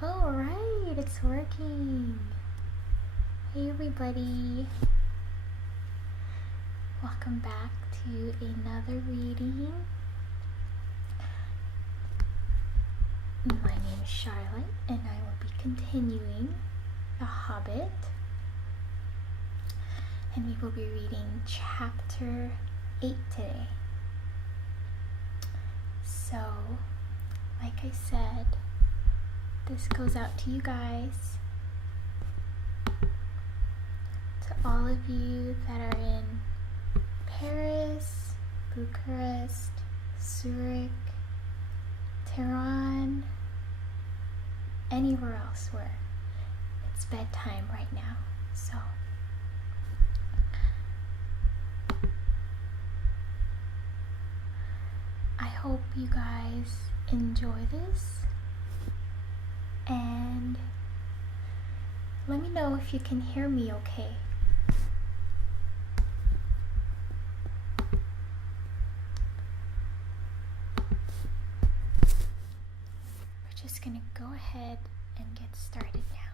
All right, it's working. Hey everybody. Welcome back to another reading. My name is Charlotte and I will be continuing The Hobbit. And we will be reading chapter 8 today. So, like I said, this goes out to you guys, to all of you that are in Paris, Bucharest, Zurich, Tehran, anywhere else where it's bedtime right now. So I hope you guys enjoy this. And let me know if you can hear me okay. We're just gonna go ahead and get started now.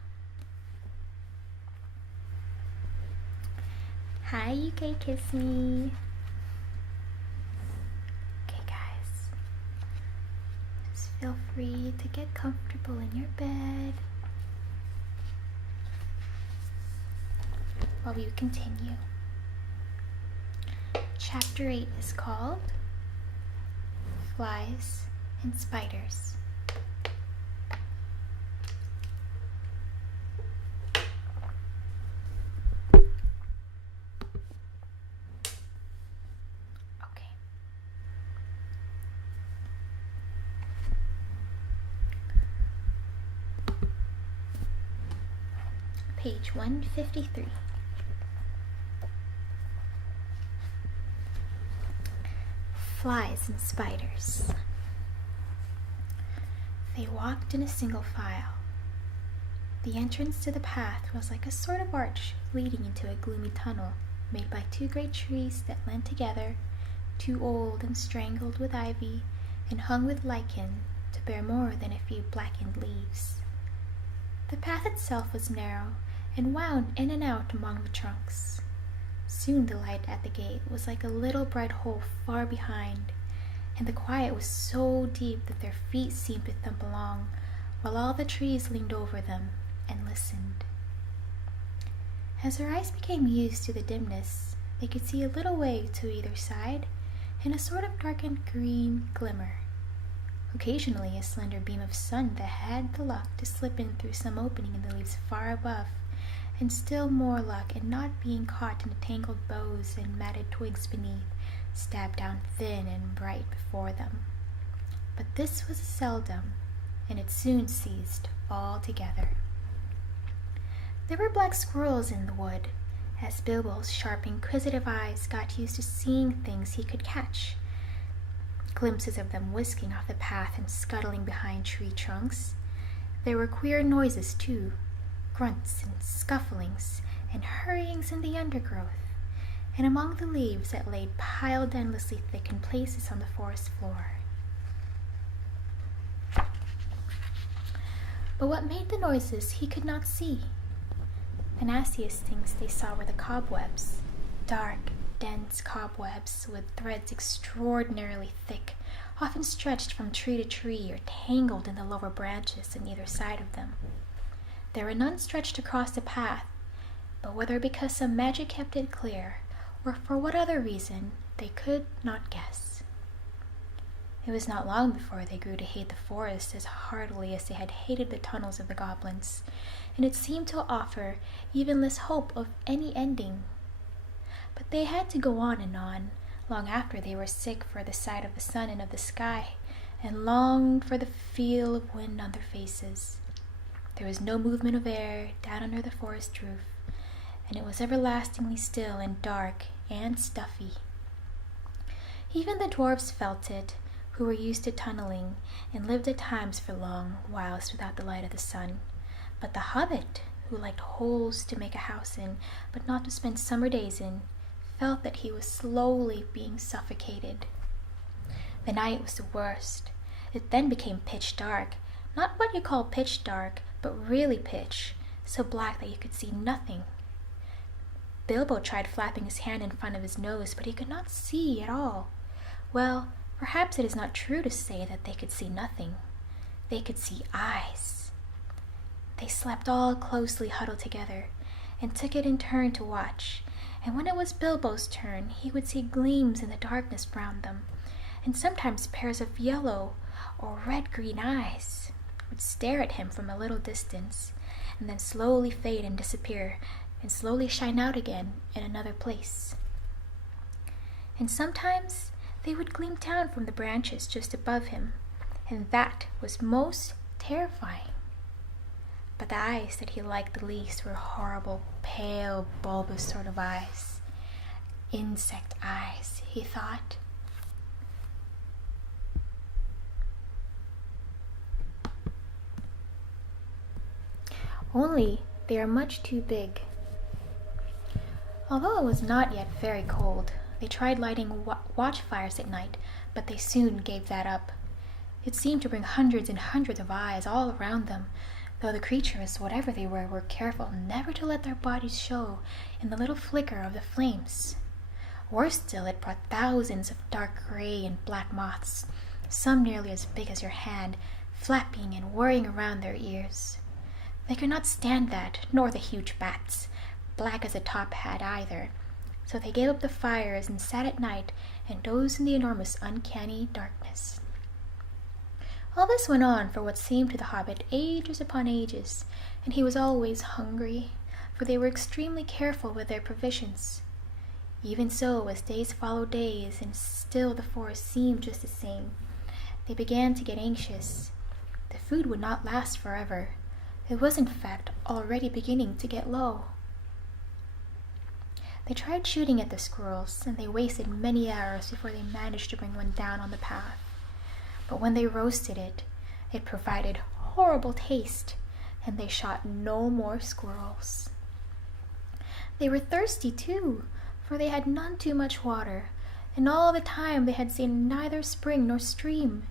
Hi, UK Kiss Me. Feel free to get comfortable in your bed while we continue. Chapter 8 is called Flies and Spiders. Page 153. Flies and spiders. They walked in a single file. The entrance to the path was like a sort of arch leading into a gloomy tunnel made by two great trees that leaned together, too old and strangled with ivy and hung with lichen to bear more than a few blackened leaves. The path itself was narrow and wound in and out among the trunks. Soon the light at the gate was like a little bright hole far behind, and the quiet was so deep that their feet seemed to thump along, while all the trees leaned over them and listened. As their eyes became used to the dimness, they could see a little way to either side, and a sort of darkened green glimmer. Occasionally a slender beam of sun that had the luck to slip in through some opening in the leaves far above, and still more luck in not being caught in the tangled boughs and matted twigs beneath, stabbed down thin and bright before them. But this was seldom, and it soon ceased altogether. There were black squirrels in the wood, as Bilbo's sharp, inquisitive eyes got used to seeing things he could catch. Glimpses of them whisking off the path and scuttling behind tree trunks. There were queer noises, too, grunts and scufflings and hurryings in the undergrowth, and among the leaves that lay piled endlessly thick in places on the forest floor. But what made the noises he could not see. The nastiest things they saw were the cobwebs, dark, dense cobwebs with threads extraordinarily thick, often stretched from tree to tree or tangled in the lower branches on either side of them. There were none stretched across the path, but whether because some magic kept it clear, or for what other reason, they could not guess. It was not long before they grew to hate the forest as heartily as they had hated the tunnels of the goblins, and it seemed to offer even less hope of any ending. But they had to go on and on, long after they were sick for the sight of the sun and of the sky, and longed for the feel of wind on their faces. There was no movement of air down under the forest roof, and it was everlastingly still and dark and stuffy. Even the dwarfs felt it, who were used to tunneling and lived at times for long whiles without the light of the sun. But the hobbit, who liked holes to make a house in, but not to spend summer days in, felt that he was slowly being suffocated. The night was the worst. It then became pitch dark, Not what you call pitch dark, but really pitch, so black that you could see nothing. Bilbo tried flapping his hand in front of his nose, but he could not see at all. Well, perhaps it is not true to say that they could see nothing. They could see eyes. They slept all closely huddled together, and took it in turn to watch, and when it was Bilbo's turn, he would see gleams in the darkness round them, and sometimes pairs of yellow or red-green eyes would stare at him from a little distance, and then slowly fade and disappear, and slowly shine out again in another place. And sometimes they would gleam down from the branches just above him, and that was most terrifying. But the eyes that he liked the least were horrible, pale, bulbous sort of eyes. Insect eyes, he thought. Only they are much too big. Although it was not yet very cold, they tried lighting watch fires at night, but they soon gave that up. It seemed to bring hundreds and hundreds of eyes all around them, though the creatures, whatever they were careful never to let their bodies show in the little flicker of the flames. Worse still, it brought thousands of dark gray and black moths, some nearly as big as your hand, flapping and whirring around their ears. They could not stand that, nor the huge bats, black as a top hat either, so they gave up the fires and sat at night and dozed in the enormous uncanny darkness. All this went on for what seemed to the Hobbit ages upon ages, and he was always hungry, for they were extremely careful with their provisions. Even so, as days followed days, and still the forest seemed just the same, they began to get anxious. The food would not last forever. It was, in fact, already beginning to get low. They tried shooting at the squirrels, and they wasted many hours before they managed to bring one down on the path. But when they roasted it, it provided horrible taste, and they shot no more squirrels. They were thirsty, too, for they had none too much water, and all the time they had seen neither spring nor stream.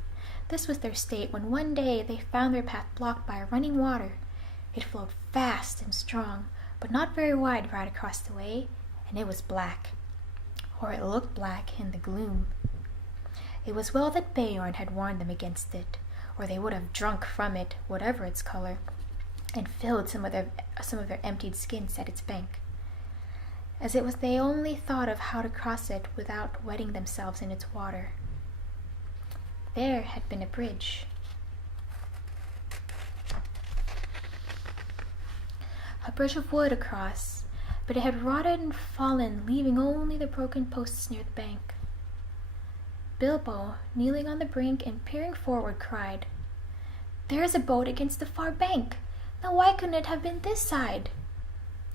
This was their state when one day they found their path blocked by running water. It flowed fast and strong, but not very wide right across the way, and it was black, or it looked black in the gloom. It was well that Beorn had warned them against it, or they would have drunk from it, whatever its color, and filled some of their emptied skins at its bank. As it was, they only thought of how to cross it without wetting themselves in its water. There had been a bridge. A bridge of wood across, but it had rotted and fallen, leaving only the broken posts near the bank. Bilbo, kneeling on the brink and peering forward, cried, "There is a boat against the far bank. Now why couldn't it have been this side?"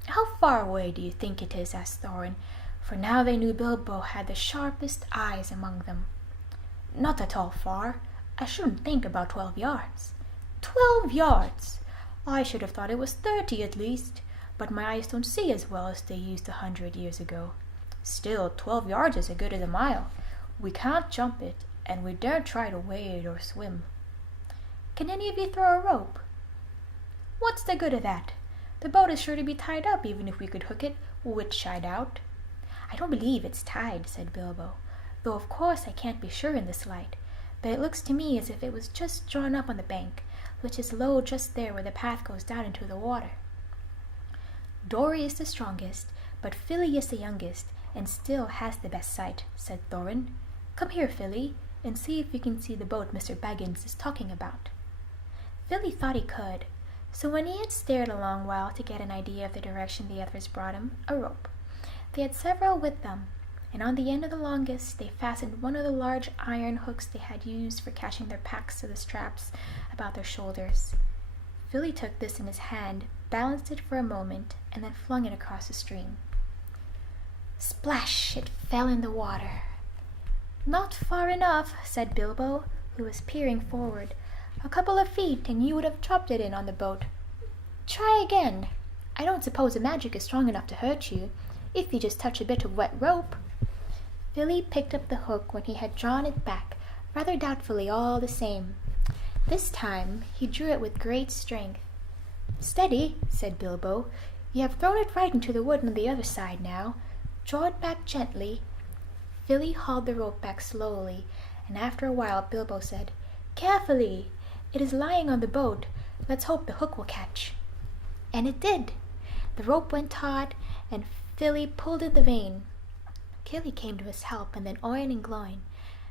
"How far away do you think it is?" asked Thorin, for now they knew Bilbo had the sharpest eyes among them. "Not at all far. I shouldn't think about 12 yards. 12 yards! I should have thought it was 30 at least, but my eyes don't see as well as they used 100 years ago. Still, 12 yards is as good as a mile. We can't jump it, and we daren't try to wade or swim." "Can any of you throw a rope?" "What's the good of that? The boat is sure to be tied up even if we could hook it, which side out." "I don't believe it's tied," said Bilbo, "though of course I can't be sure in this light, but it looks to me as if it was just drawn up on the bank, which is low just there where the path goes down into the water." "Dori is the strongest, but Fili is the youngest, and still has the best sight," said Thorin. "Come here, Fili, and see if you can see the boat Mr. Baggins is talking about." Fili thought he could, so when he had stared a long while to get an idea of the direction the others brought him, a rope. They had several with them, and on the end of the longest they fastened one of the large iron hooks they had used for catching their packs to the straps about their shoulders. Fili took this in his hand, balanced it for a moment, and then flung it across the stream. Splash! It fell in the water. "Not far enough," said Bilbo, who was peering forward. "A couple of feet, and you would have dropped it in on the boat. Try again. I don't suppose the magic is strong enough to hurt you, if you just touch a bit of wet rope." Fili picked up the hook when he had drawn it back, rather doubtfully all the same. This time he drew it with great strength. "Steady," said Bilbo. "You have thrown it right into the wood on the other side now. Draw it back gently." Philly hauled the rope back slowly, and after a while Bilbo said, "Carefully! It is lying on the boat. Let's hope the hook will catch." And it did. The rope went taut, and Philly pulled at the vein. Killy came to his help, and then Oin and Gloin.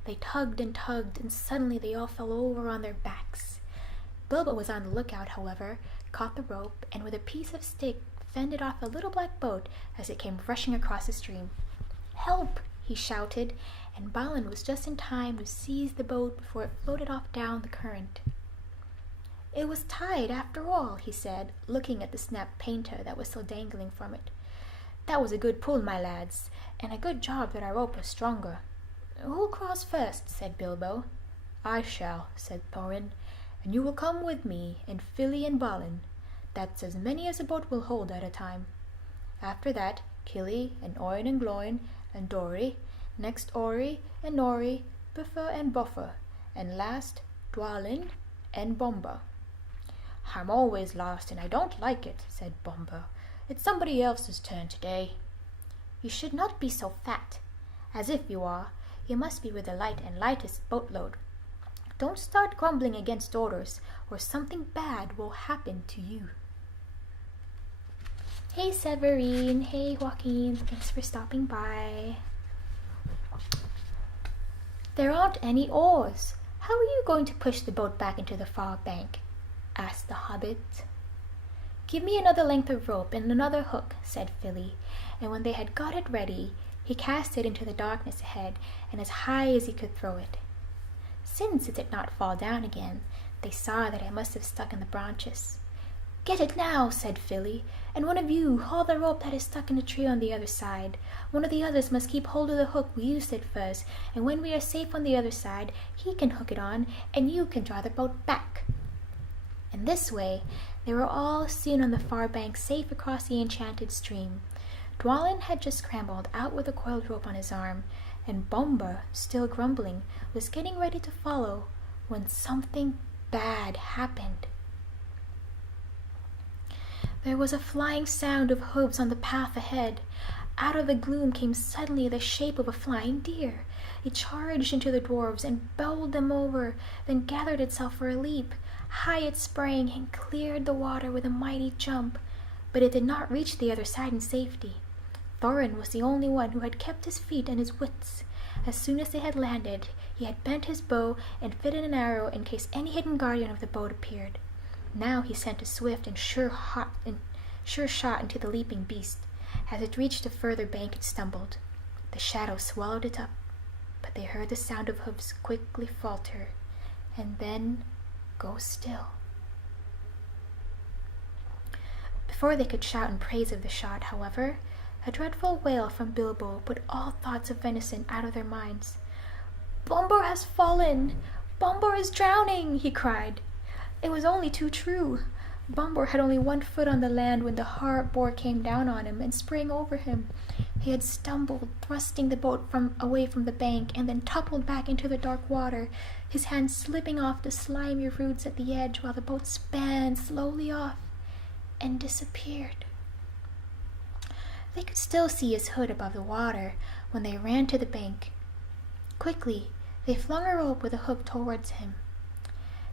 They tugged, and suddenly they all fell over on their backs. Bilbo was on the lookout, however, caught the rope, and with a piece of stick fended off a little black boat as it came rushing across the stream. "Help!" he shouted, and Balin was just in time to seize the boat before it floated off down the current. "It was tied, after all," he said, looking at the snapped painter that was still dangling from it. "That was a good pull, my lads, and a good job that our rope was stronger." "Who'll cross first?" said Bilbo. "I shall," said Thorin, "and you will come with me, and Philly and Balin. That's as many as a boat will hold at a time. After that, Killy and Oin and Gloin and Dori, next Ori and Nori, Buffer and Buffer, and last Dwalin and Bomba." "I'm always last, and I don't like it," said Bomba. "It's somebody else's turn today." "You should not be so fat. As if you are. You must be with the light and lightest boatload. Don't start grumbling against orders, or something bad will happen to you." Hey Severine, hey Joaquin, thanks for stopping by. "There aren't any oars. How are you going to push the boat back into the far bank?" asked the Hobbit. "Give me another length of rope and another hook," said Philly, and when they had got it ready, he cast it into the darkness ahead and as high as he could throw it. Since it did not fall down again, they saw that it must have stuck in the branches. "Get it now," said Philly, "and one of you haul the rope that is stuck in the tree on the other side. One of the others must keep hold of the hook we used at first, and when we are safe on the other side, he can hook it on, and you can draw the boat back." In this way, they were all soon on the far bank, safe across the enchanted stream. Dwalin had just scrambled out with a coiled rope on his arm, and Bomba, still grumbling, was getting ready to follow when something bad happened. There was a flying sound of hooves on the path ahead. Out of the gloom came suddenly the shape of a flying deer. It charged into the dwarves and bowled them over, then gathered itself for a leap. High it sprang and cleared the water with a mighty jump, but it did not reach the other side in safety. Thorin was the only one who had kept his feet and his wits. As soon as they had landed, he had bent his bow and fitted an arrow in case any hidden guardian of the boat appeared. Now he sent a swift and sure shot into the leaping beast. As it reached the further bank, it stumbled. The shadow swallowed it up, but they heard the sound of hoofs quickly falter, and then go still. Before they could shout in praise of the shot, however, a dreadful wail from Bilbo put all thoughts of venison out of their minds. "Bombur has fallen! Bombur is drowning!" he cried. It was only too true. Bombur had only 1 foot on the land when the hard boar came down on him and sprang over him. He had stumbled, thrusting the boat away from the bank, and then toppled back into the dark water, his hands slipping off the slimy roots at the edge while the boat span slowly off and disappeared. They could still see his hood above the water when they ran to the bank. Quickly, they flung a rope with a hook towards him.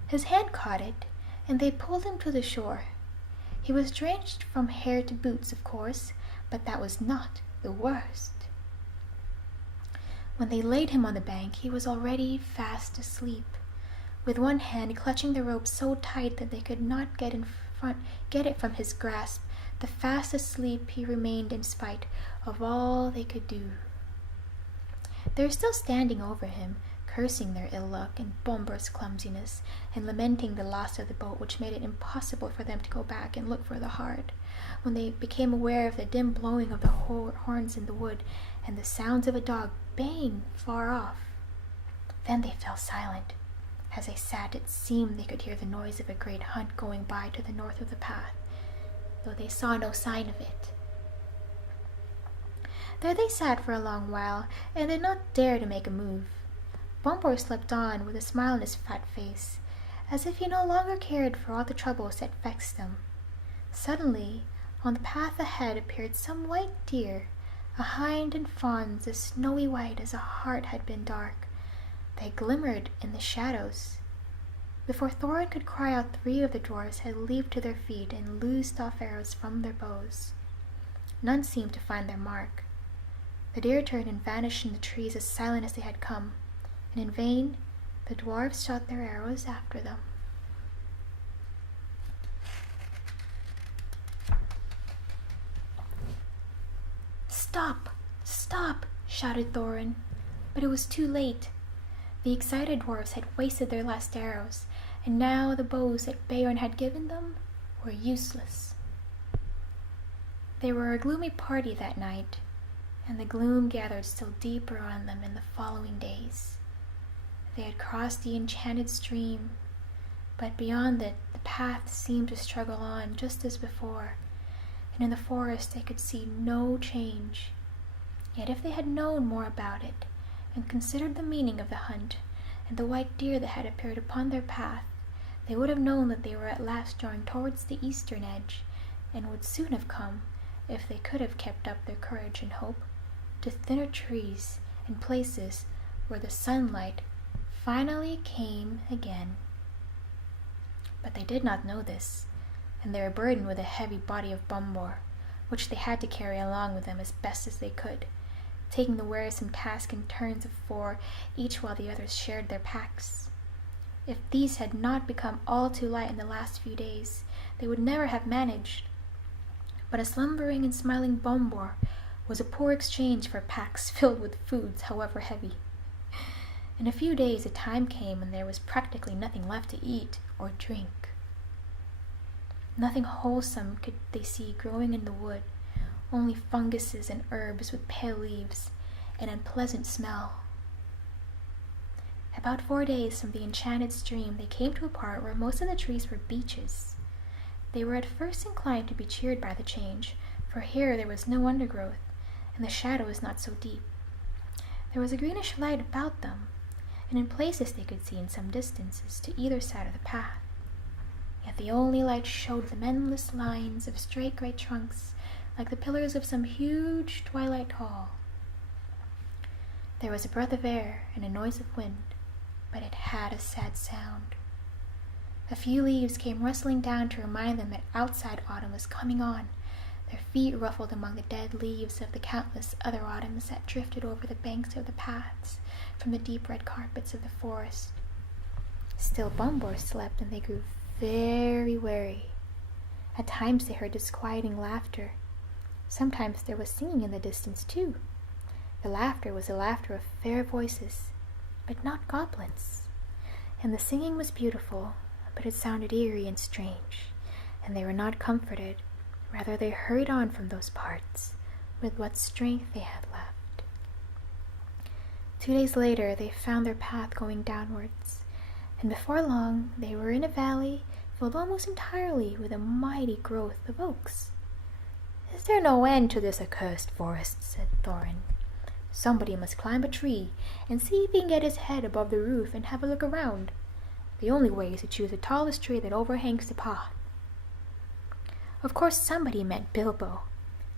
His hand caught it, and they pulled him to the shore. He was drenched from hair to boots, of course, but that was not the worst. When they laid him on the bank, he was already fast asleep, with one hand clutching the rope so tight that they could not get it from his grasp. The fast asleep he remained in spite of all they could do. They were still standing over him, cursing their ill luck and Bombur's clumsiness, and lamenting the loss of the boat, which made it impossible for them to go back and look for the heart, when they became aware of the dim blowing of the horns in the wood and the sounds of a dog baying far off. Then they fell silent. As they sat, it seemed they could hear the noise of a great hunt going by to the north of the path, though they saw no sign of it. There they sat for a long while, and did not dare to make a move. Bombur slept on with a smile on his fat face. as if he no longer cared for all the troubles that vexed them. Suddenly, on the path ahead appeared some white deer, a hind and fawns as snowy white as a heart had been dark. They glimmered in the shadows. Before Thorin could cry out, 3 of the dwarfs had leaped to their feet and loosed off arrows from their bows. None seemed to find their mark. The deer turned and vanished in the trees as silent as they had come, and in vain the dwarfs shot their arrows after them. "Stop! Stop!" shouted Thorin, but it was too late. The excited dwarfs had wasted their last arrows, and now the bows that Beorn had given them were useless. They were a gloomy party that night, and the gloom gathered still deeper on them in the following days. They had crossed the enchanted stream, but beyond it the path seemed to struggle on just as before, and in the forest they could see no change. Yet if they had known more about it, and considered the meaning of the hunt, and the white deer that had appeared upon their path, they would have known that they were at last drawing towards the eastern edge, and would soon have come, if they could have kept up their courage and hope, to thinner trees and places where the sunlight finally came again. But they did not know this, and they were burdened with a heavy body of bombor, which they had to carry along with them as best as they could, taking the wearisome task in turns of 4, each while the others shared their packs. If these had not become all too light in the last few days, they would never have managed. But a slumbering and smiling bombor was a poor exchange for packs filled with foods, however heavy. In a few days a time came when there was practically nothing left to eat or drink. Nothing wholesome could they see growing in the wood, only funguses and herbs with pale leaves, an unpleasant smell. About 4 days from the enchanted stream, they came to a part where most of the trees were beeches. They were at first inclined to be cheered by the change, for here there was no undergrowth, and the shadow was not so deep. There was a greenish light about them, and in places they could see in some distances to either side of the path. Yet the only light showed them endless lines of straight gray trunks, like the pillars of some huge twilight hall. There was a breath of air and a noise of wind, but it had a sad sound. A few leaves came rustling down to remind them that outside autumn was coming on. Their feet ruffled among the dead leaves of the countless other autumns that drifted over the banks of the paths from the deep red carpets of the forest. Still bombor slept, and they grew very wary. At times they heard disquieting laughter. Sometimes there was singing in the distance, too. The laughter was the laughter of fair voices, but not goblins. And the singing was beautiful, but it sounded eerie and strange, and they were not comforted. Rather, they hurried on from those parts with what strength they had left. 2 days later, they found their path going downwards, and before long they were in a valley filled almost entirely with a mighty growth of oaks. "Is there no end to this accursed forest?" said Thorin. "Somebody must climb a tree and see if he can get his head above the roof and have a look around. The only way is to choose the tallest tree that overhangs the path." Of course somebody meant Bilbo.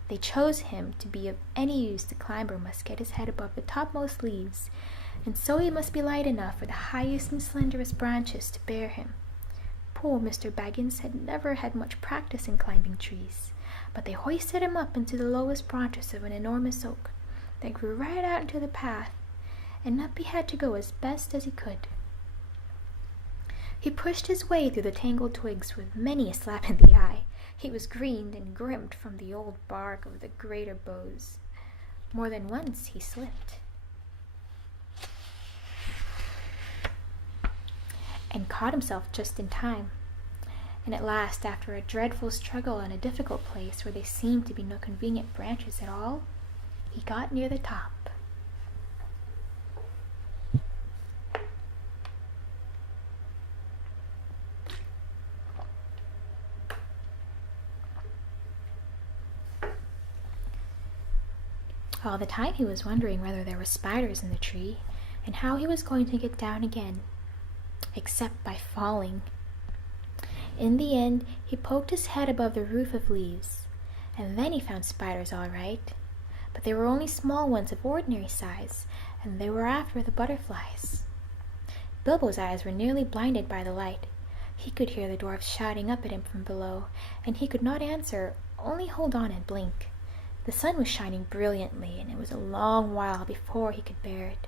They chose him to be of any use. The climber must get his head above the topmost leaves, and so he must be light enough for the highest and slenderest branches to bear him. Poor Mr. Baggins had never had much practice in climbing trees, but they hoisted him up into the lowest branches of an enormous oak that grew right out into the path, and up he had to go as best as he could. He pushed his way through the tangled twigs with many a slap in the eye. He was greened and grimed from the old bark of the greater boughs. More than once he slipped, and caught himself just in time. And at last, after a dreadful struggle in a difficult place where there seemed to be no convenient branches at all, he got near the top. All the time he was wondering whether there were spiders in the tree, and how he was going to get down again. except by falling. In the end, he poked his head above the roof of leaves, and then he found spiders all right. But they were only small ones of ordinary size, and they were after the butterflies. Bilbo's eyes were nearly blinded by the light. He could hear the dwarfs shouting up at him from below, and he could not answer, only hold on and blink. The sun was shining brilliantly, and it was a long while before he could bear it.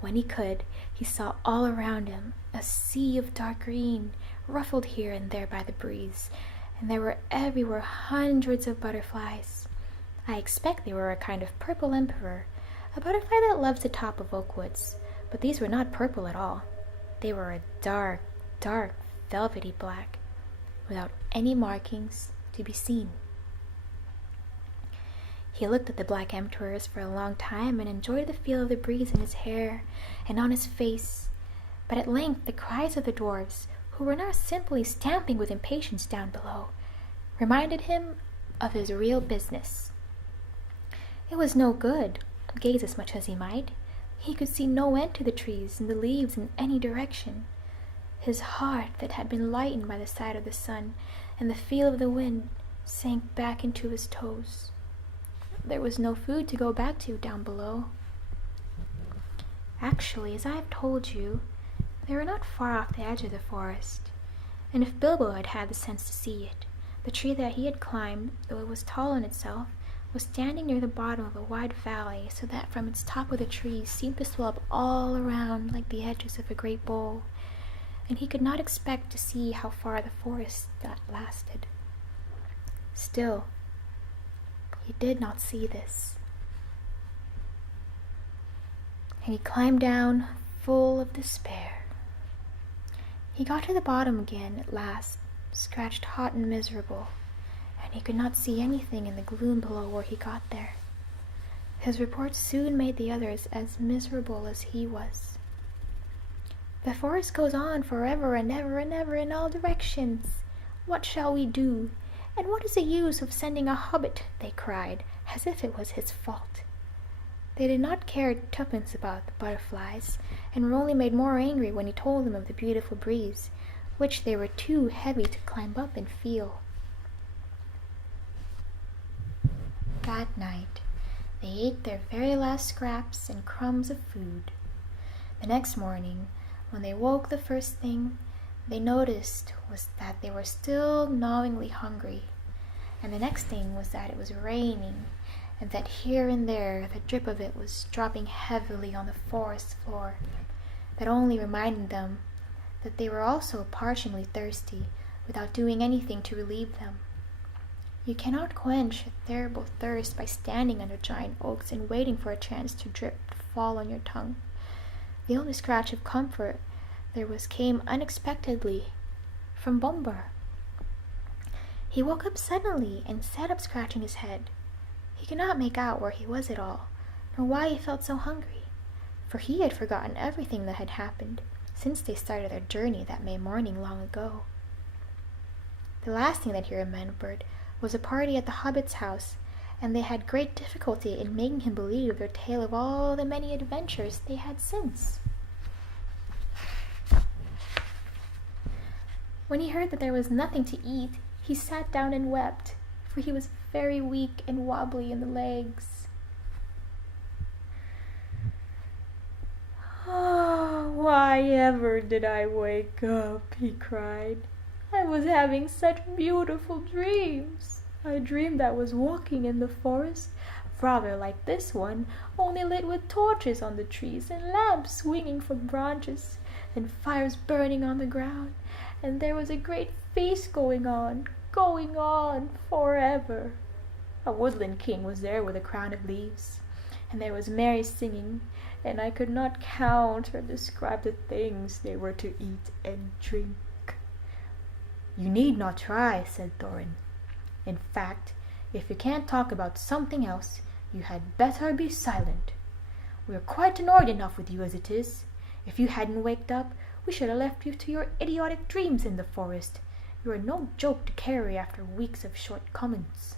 When he could, he saw all around him a sea of dark green, ruffled here and there by the breeze, and there were everywhere hundreds of butterflies. I expect they were a kind of purple emperor, a butterfly that loves the top of oak woods, but these were not purple at all. They were a dark, dark, velvety black, without any markings to be seen. He looked at the black emperors for a long time and enjoyed the feel of the breeze in his hair and on his face. But at length the cries of the dwarfs, who were now simply stamping with impatience down below, reminded him of his real business. It was no good, gaze as much as he might. He could see no end to the trees and the leaves in any direction. His heart, that had been lightened by the sight of the sun and the feel of the wind, sank back into his toes. There was no food to go back to down below. Actually, as I have told you, they were not far off the edge of the forest, and if Bilbo had had the sense to see it, the tree that he had climbed, though it was tall in itself, was standing near the bottom of a wide valley, so that from its top of the trees seemed to swell up all around like the edges of a great bowl, and he could not expect to see how far the forest that lasted. Still, he did not see this, and he climbed down full of despair. He got to the bottom again at last, scratched hot and miserable, and he could not see anything in the gloom below where he got there. His report soon made the others as miserable as he was. "The forest goes on forever and ever and ever in all directions. What shall we do? And what is the use of sending a hobbit?" they cried, as if it was his fault. They did not care twopence about the butterflies, and were only made more angry when he told them of the beautiful breeze, which they were too heavy to climb up and feel. That night, they ate their very last scraps and crumbs of food. The next morning, when they woke, the first thing they noticed was that they were still gnawingly hungry, and the next thing was that it was raining, and that here and there the drip of it was dropping heavily on the forest floor. That only reminded them that they were also parchingly thirsty, without doing anything to relieve them. You cannot quench a terrible thirst by standing under giant oaks and waiting for a chance to drip to fall on your tongue. The only scratch of comfort there was came unexpectedly from Bumber. He woke up suddenly and sat up scratching his head. He could not make out where he was at all, nor why he felt so hungry, for he had forgotten everything that had happened since they started their journey that May morning long ago. The last thing that he remembered was a party at the Hobbit's house, and they had great difficulty in making him believe their tale of all the many adventures they had since. When he heard that there was nothing to eat, he sat down and wept, for he was very weak and wobbly in the legs. "Oh, why ever did I wake up?" he cried. "I was having such beautiful dreams. I dreamed I was walking in the forest, rather like this one, only lit with torches on the trees and lamps swinging from branches, and fires burning on the ground, and there was a great feast going on forever. A woodland king was there with a crown of leaves, and there was merry singing, and I could not count or describe the things they were to eat and drink." "You need not try," said Thorin. "In fact, if you can't talk about something else, you had better be silent. We are quite annoyed enough with you as it is. If you hadn't waked up, we should have left you to your idiotic dreams in the forest. You are no joke to carry after weeks of shortcomings."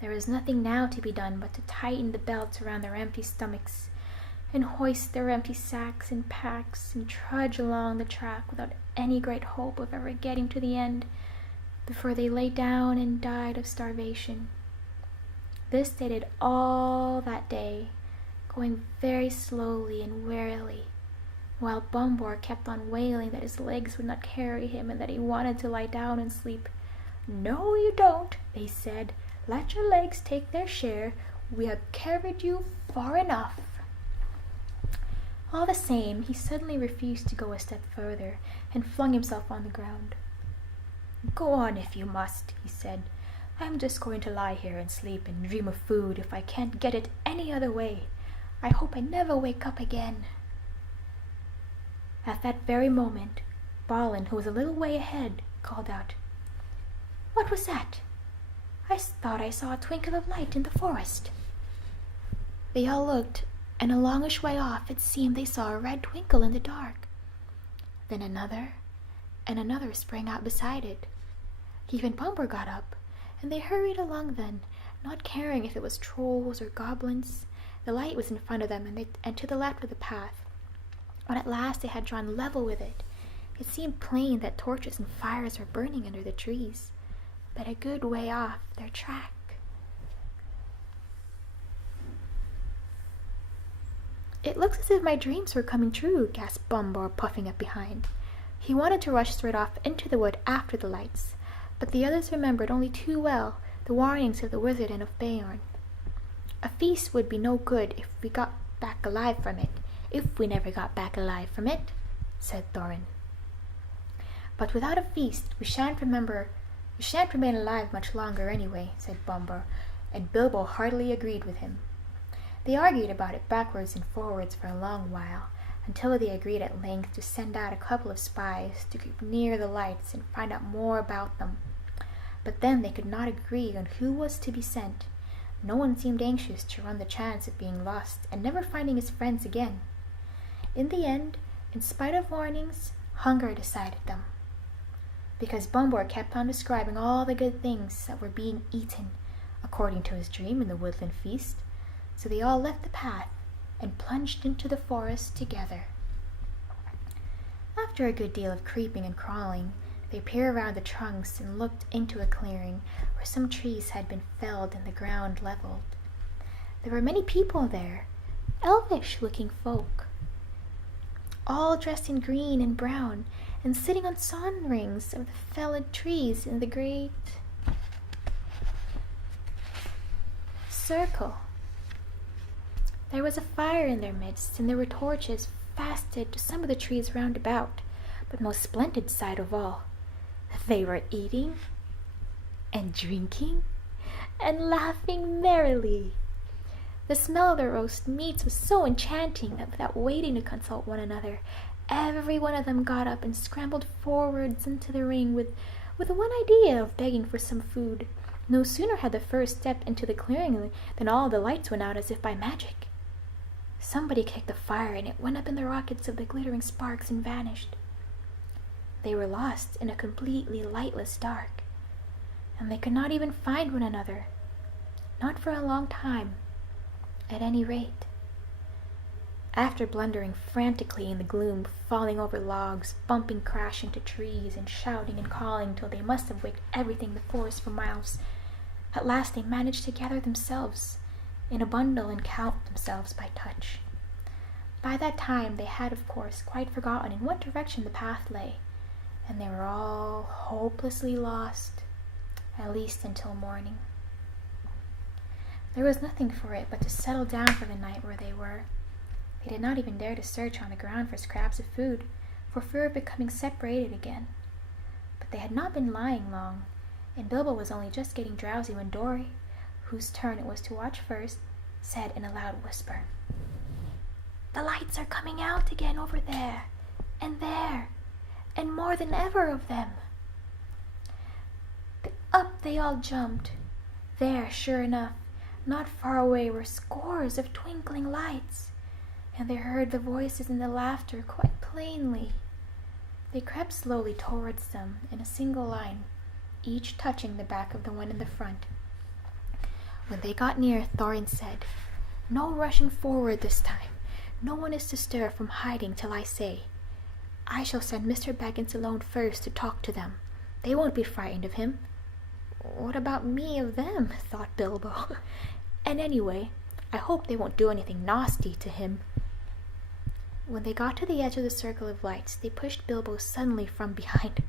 There was nothing now to be done but to tighten the belts around their empty stomachs, and hoist their empty sacks and packs and trudge along the track without any great hope of ever getting to the end before they lay down and died of starvation. This they did all that day, going very slowly and warily, while Bumble kept on wailing that his legs would not carry him and that he wanted to lie down and sleep. "No, you don't," they said. "Let your legs take their share. We have carried you far enough." All the same, he suddenly refused to go a step further and flung himself on the ground. "Go on if you must," he said. "I'm just going to lie here and sleep and dream of food if I can't get it any other way. I hope I never wake up again." At that very moment, Balin, who was a little way ahead, called out, "What was that? I thought I saw a twinkle of light in the forest." They all looked, and a longish way off it seemed they saw a red twinkle in the dark. Then another, and another sprang out beside it. Even Bumble got up, and they hurried along then, not caring if it was trolls or goblins. The light was in front of them, and to the left of the path. When at last they had drawn level with it, it seemed plain that torches and fires were burning under the trees, but a good way off their track. "It looks as if my dreams were coming true," gasped Bumble, puffing up behind. He wanted to rush straight off into the wood after the lights, but the others remembered only too well the warnings of the wizard and of Beorn. "A feast would be no good if we got back alive from it, if we never got back alive from it," said Thorin. "But without a feast we shan't remain alive much longer anyway," said Bumble, and Bilbo heartily agreed with him. They argued about it backwards and forwards for a long while, until they agreed at length to send out a couple of spies to keep near the lights and find out more about them. But then they could not agree on who was to be sent. No one seemed anxious to run the chance of being lost and never finding his friends again. In the end, in spite of warnings, hunger decided them. Because Bumble kept on describing all the good things that were being eaten, according to his dream in the woodland feast, so they all left the path and plunged into the forest together. After a good deal of creeping and crawling, they peered around the trunks and looked into a clearing where some trees had been felled and the ground leveled. There were many people there, elvish-looking folk, all dressed in green and brown, and sitting on sun rings of the felled trees in the great circle. There was a fire in their midst, and there were torches fastened to some of the trees round about, but most splendid sight of all, they were eating and drinking and laughing merrily. The smell of the roast meats was so enchanting that without waiting to consult one another, every one of them got up and scrambled forwards into the ring with the one idea of begging for some food. No sooner had the first stepped into the clearing than all the lights went out as if by magic. Somebody kicked the fire, and it went up in the rockets of the glittering sparks and vanished. They were lost in a completely lightless dark, and they could not even find one another, not for a long time, at any rate. After blundering frantically in the gloom, falling over logs, bumping crash into trees, and shouting and calling till they must have waked everything in the forest for miles, at last they managed to gather themselves in a bundle and count themselves by touch. By that time they had, of course, quite forgotten in what direction the path lay, and they were all hopelessly lost, at least until morning. There was nothing for it but to settle down for the night where they were. They did not even dare to search on the ground for scraps of food, for fear of becoming separated again. But they had not been lying long, and Bilbo was only just getting drowsy when Dori, whose turn it was to watch first, said in a loud whisper, "The lights are coming out again over there, and more than ever of them." Up they all jumped. There, sure enough, not far away were scores of twinkling lights, and they heard the voices and the laughter quite plainly. They crept slowly towards them in a single line, each touching the back of the one in the front. When they got near, Thorin said, "No rushing forward this time. No one is to stir from hiding till I say. I shall send Mr. Baggins alone first to talk to them. They won't be frightened of him." "What about me of them?" thought Bilbo. "And anyway, I hope they won't do anything nasty to him." When they got to the edge of the circle of lights, they pushed Bilbo suddenly from behind.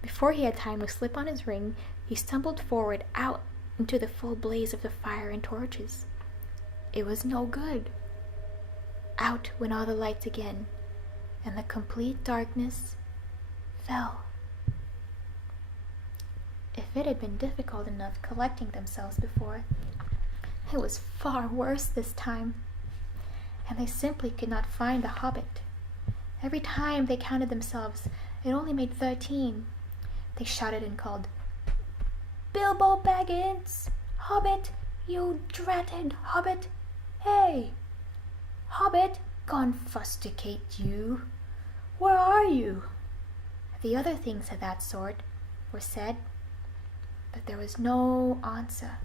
Before he had time to slip on his ring, he stumbled forward out into the full blaze of the fire and torches. It was no good. Out went all the lights again, and the complete darkness fell. If it had been difficult enough collecting themselves before, it was far worse this time, and they simply could not find the Hobbit. Every time they counted themselves, it only made 13. They shouted and called, "Bilbo Baggins! Hobbit! You dratted Hobbit! Hey! Hobbit, confusticate you! Where are you?" The other things of that sort were said, but there was no answer.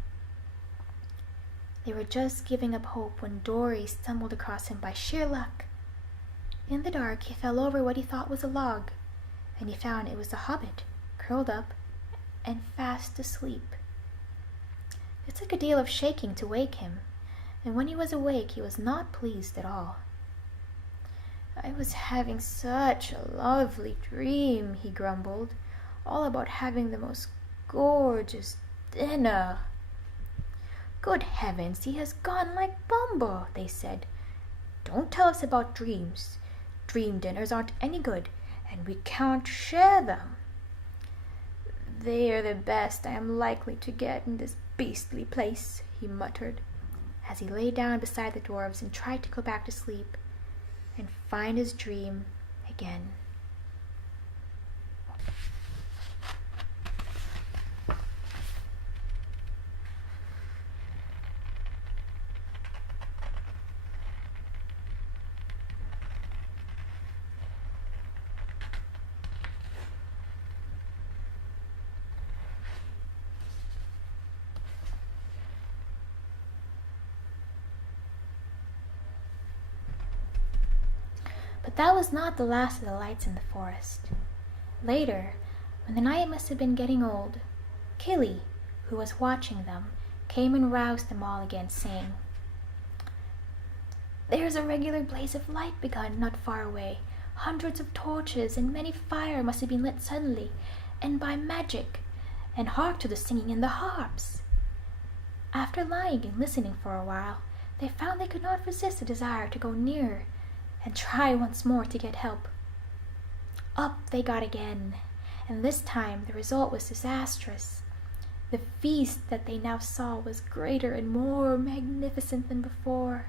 They were just giving up hope when Dory stumbled across him by sheer luck. In the dark, he fell over what he thought was a log, and he found it was the Hobbit, curled up and fast asleep. It took a deal of shaking to wake him, and when he was awake, he was not pleased at all. "I was having such a lovely dream," he grumbled, "all about having the most gorgeous dinner." "Good heavens, he has gone like Bumbo," they said. "Don't tell us about dreams. Dream dinners aren't any good, and we can't share them." "They are the best I am likely to get in this beastly place," he muttered, as he lay down beside the dwarves and tried to go back to sleep and find his dream again. But that was not the last of the lights in the forest. Later, when the night must have been getting old, Killy, who was watching them, came and roused them all again, saying, "There's a regular blaze of light begun not far away. Hundreds of torches and many fire must have been lit suddenly, and by magic. And hark to the singing in the harps." After lying and listening for a while, they found they could not resist the desire to go nearer and try once more to get help. Up they got again, and this time the result was disastrous. The feast that they now saw was greater and more magnificent than before,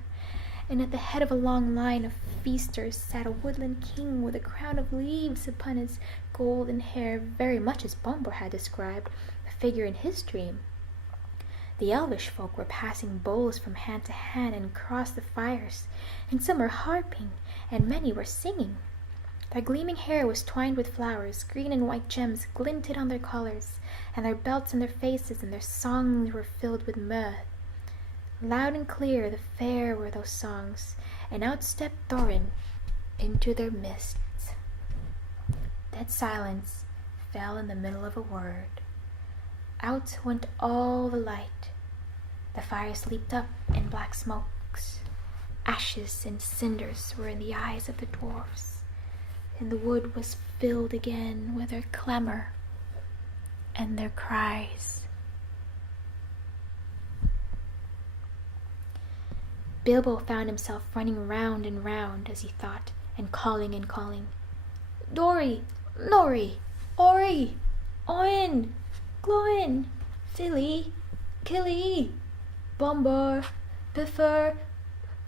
and at the head of a long line of feasters sat a woodland king with a crown of leaves upon his golden hair, very much as Bumbo had described the figure in his dream. The elvish folk were passing bowls from hand to hand and across the fires, and some were harping, and many were singing. Their gleaming hair was twined with flowers, green and white gems glinted on their collars, and their belts on their faces, and their songs were filled with mirth. Loud and clear the fair were those songs, and out stepped Thorin into their midst. Dead silence fell in the middle of a word. Out went all the light. The fires leaped up in black smokes. Ashes and cinders were in the eyes of the dwarfs, and the wood was filled again with their clamor and their cries. Bilbo found himself running round and round as he thought, and calling, "Dory, Nori, Ori, Oin, Gloin, Filly, Killy, Bombur, Bifur,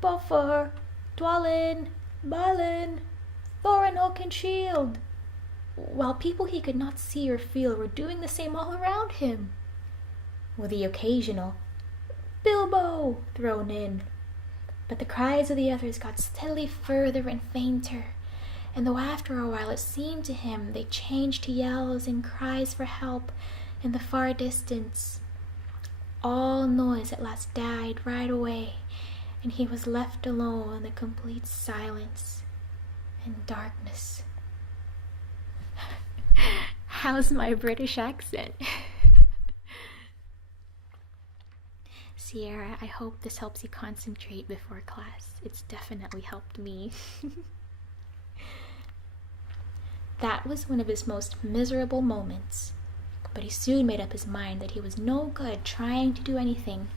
Bofur, Dwalin, Balin, Thorin Oakenshield," while people he could not see or feel were doing the same all around him, with the occasional "Bilbo" thrown in. But the cries of the others got steadily further and fainter, and though after a while it seemed to him they changed to yells and cries for help in the far distance, all noise at last died right away, and he was left alone in the complete silence and darkness. How's my British accent? Sierra, I hope this helps you concentrate before class. It's definitely helped me. That was one of his most miserable moments, but he soon made up his mind that he was no good trying to do anything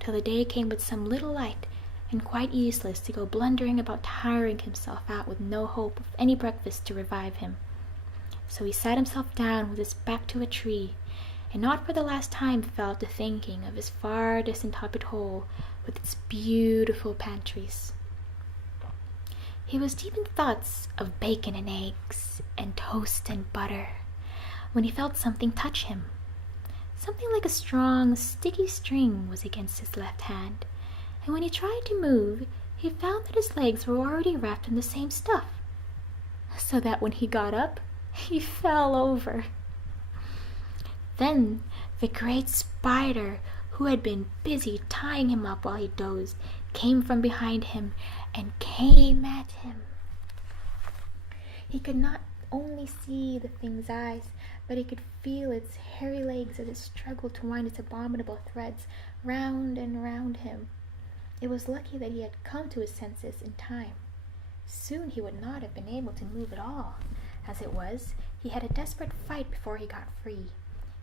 till the day came with some little light, and quite useless to go blundering about tiring himself out with no hope of any breakfast to revive him. So he sat himself down with his back to a tree, and not for the last time fell to thinking of his far distant Hobbit hole with its beautiful pantries. He was deep in thoughts of bacon and eggs and toast and butter when he felt something touch him. Something like a strong, sticky string was against his left hand, and when he tried to move, he found that his legs were already wrapped in the same stuff, so that when he got up, he fell over. Then the great spider, who had been busy tying him up while he dozed, came from behind him and came at him. He could not only see the thing's eyes, but he could feel its hairy legs as it struggled to wind its abominable threads round and round him. It was lucky that he had come to his senses in time. Soon he would not have been able to move at all. As it was, he had a desperate fight before he got free.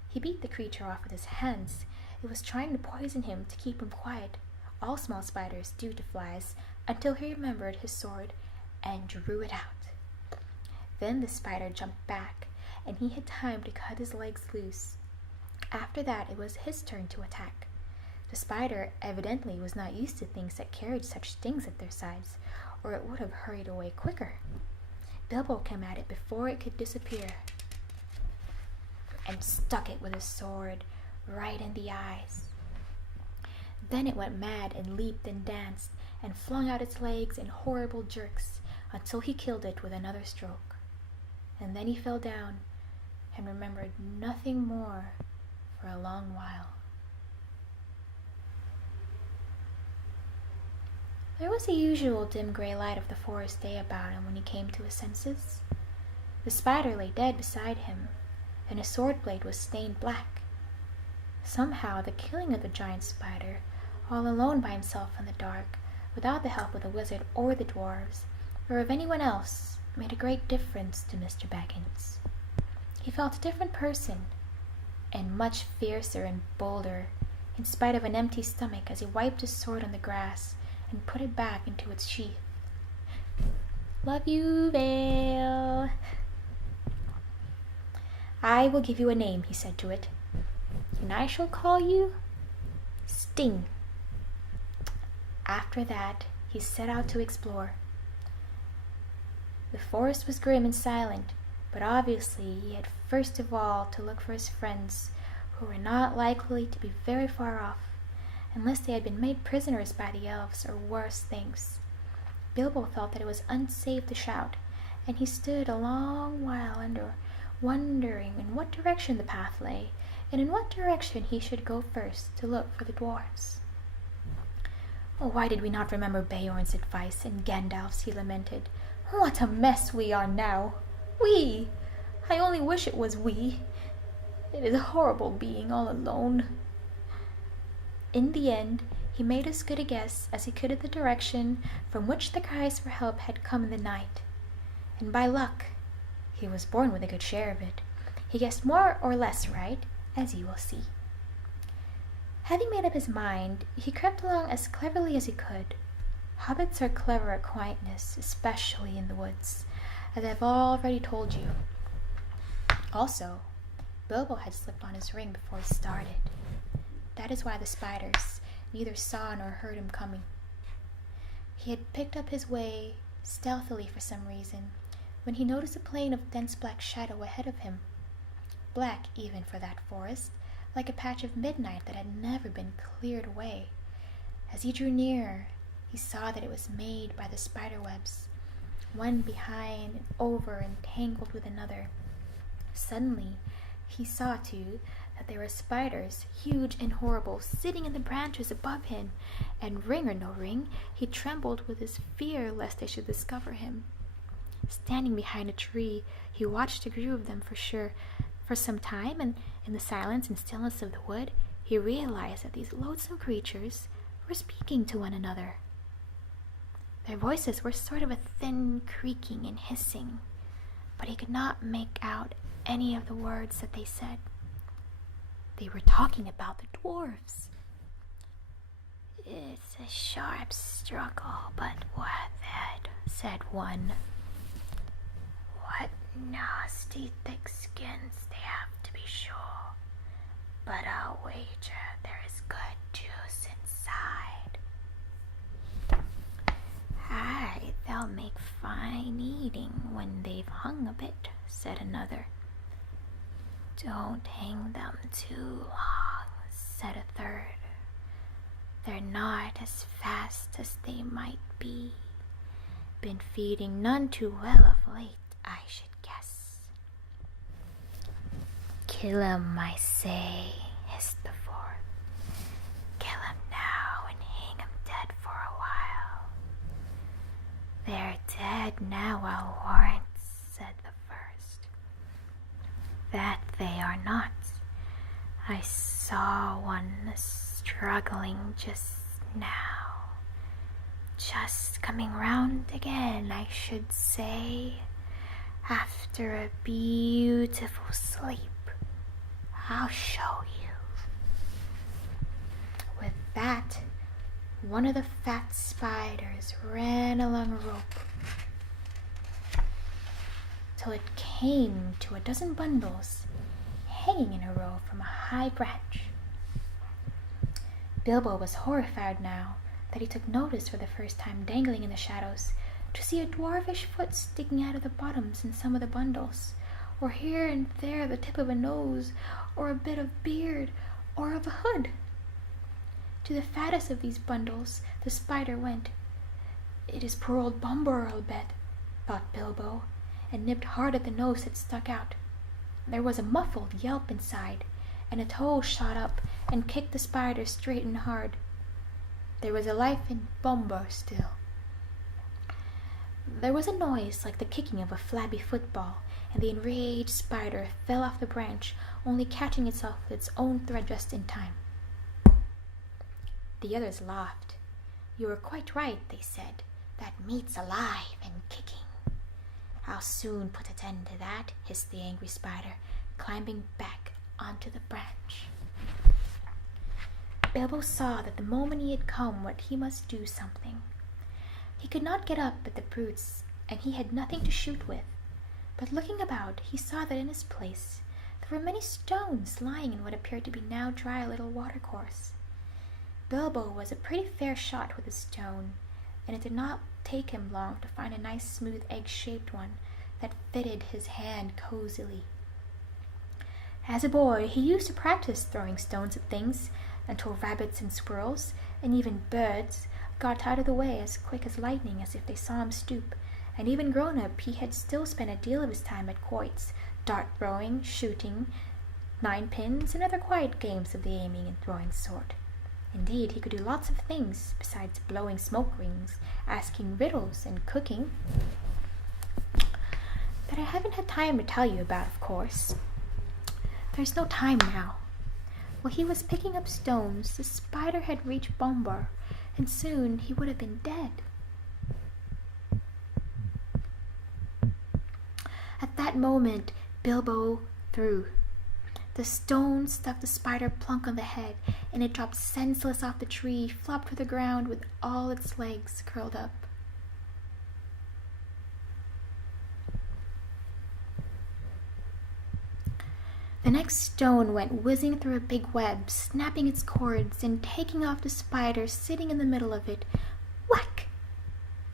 He beat the creature off with his hands. It was trying to poison him to keep him quiet. All small spiders do to flies, until he remembered his sword and drew it out. Then the spider jumped back, and he had time to cut his legs loose. After that, it was his turn to attack. The spider evidently was not used to things that carried such stings at their sides, or it would have hurried away quicker. Bilbo came at it before it could disappear, and stuck it with his sword right in the eyes. Then it went mad and leaped and danced and flung out its legs in horrible jerks until he killed it with another stroke. And then he fell down and remembered nothing more for a long while. There was the usual dim gray light of the forest day about him when he came to his senses. The spider lay dead beside him, and his sword blade was stained black. Somehow the killing of the giant spider, all alone by himself in the dark, without the help of the wizard or the dwarves, or of anyone else, made a great difference to Mr. Baggins. He felt a different person, and much fiercer and bolder, in spite of an empty stomach, as he wiped his sword on the grass and put it back into its sheath. "Love you, Vale." "I will give you a name," he said to it, "and I shall call you Sting." After that, he set out to explore. The forest was grim and silent, but obviously he had first of all to look for his friends, who were not likely to be very far off, unless they had been made prisoners by the elves or worse things. Bilbo felt that it was unsafe to shout, and he stood a long while wondering in what direction the path lay, and in what direction he should go first to look for the dwarves. "Oh, why did we not remember Beorn's advice and Gandalf's?" he lamented. "What a mess we are now! We! I only wish it was we. It is horrible being all alone." In the end, he made as good a guess as he could at the direction from which the cries for help had come in the night, and by luck, he was born with a good share of it, he guessed more or less right, as you will see. Having made up his mind, he crept along as cleverly as he could. Hobbits are clever at quietness, especially in the woods, as I've already told you. Also, Bilbo had slipped on his ring before he started. That is why the spiders neither saw nor heard him coming. He had picked up his way stealthily for some reason, when he noticed a plane of dense black shadow ahead of him. Black even for that forest, like a patch of midnight that had never been cleared away. As he drew nearer, he saw that it was made by the spider webs, one behind and over and tangled with another. Suddenly, he saw, too, that there were spiders, huge and horrible, sitting in the branches above him, and ring or no ring, he trembled with his fear lest they should discover him. Standing behind a tree, he watched the group of them for some time, and in the silence and stillness of the wood, he realized that these loathsome creatures were speaking to one another. Their voices were sort of a thin creaking and hissing, but he could not make out any of the words that they said. They were talking about the dwarves. "It's a sharp struggle, but worth it," said one. "What nasty thick skins they have, to be sure, but I'll wager there is good juice inside." "Aye, they'll make fine eating when they've hung a bit," said another. "Don't hang them too long," said a third. "They're not as fast as they might be. Been feeding none too well of late, I should guess." "Kill 'em, I say," hissed the fourth. "Kill 'em now and hang 'em dead for a while." "They're dead now, I'll warrant," said the first. "That they are not. I saw one struggling just now. Just coming round again, I should say, after a beautiful sleep. I'll show you." With that, one of the fat spiders ran along a rope till it came to a dozen bundles hanging in a row from a high branch. Bilbo was horrified now that he took notice for the first time, dangling in the shadows, to see a dwarfish foot sticking out of the bottoms in some of the bundles, or here and there the tip of a nose, or a bit of beard, or of a hood. To the fattest of these bundles the spider went. "It is poor old Bombur, I'll bet," thought Bilbo, and nipped hard at the nose that stuck out. There was a muffled yelp inside, and a toe shot up and kicked the spider straight and hard. There was a life in Bombur still. There was a noise like the kicking of a flabby football, and the enraged spider fell off the branch, only catching itself with its own thread just in time. The others laughed. "You were quite right," they said. "That meat's alive and kicking." "I'll soon put an end to that," hissed the angry spider, climbing back onto the branch. Bilbo saw that the moment he had come what he must do something. He could not get up at the brutes, and he had nothing to shoot with. But looking about, he saw that in his place there were many stones lying in what appeared to be now dry little watercourse. Bilbo was a pretty fair shot with a stone, and it did not take him long to find a nice smooth egg-shaped one that fitted his hand cozily. As a boy, he used to practice throwing stones at things until rabbits and squirrels, and even birds, got out of the way as quick as lightning as if they saw him stoop, and even grown up he had still spent a deal of his time at quoits, dart-throwing, shooting, ninepins, and other quiet games of the aiming and throwing sort. Indeed, he could do lots of things besides blowing smoke rings, asking riddles, and cooking, that I haven't had time to tell you about, of course. There's no time now. While he was picking up stones, the spider had reached Bombur, and soon he would have been dead. At that moment, Bilbo threw. The stone struck the spider plunk on the head, and it dropped senseless off the tree, flopped to the ground with all its legs curled up. The next stone went whizzing through a big web, snapping its cords and taking off the spider sitting in the middle of it. Whack!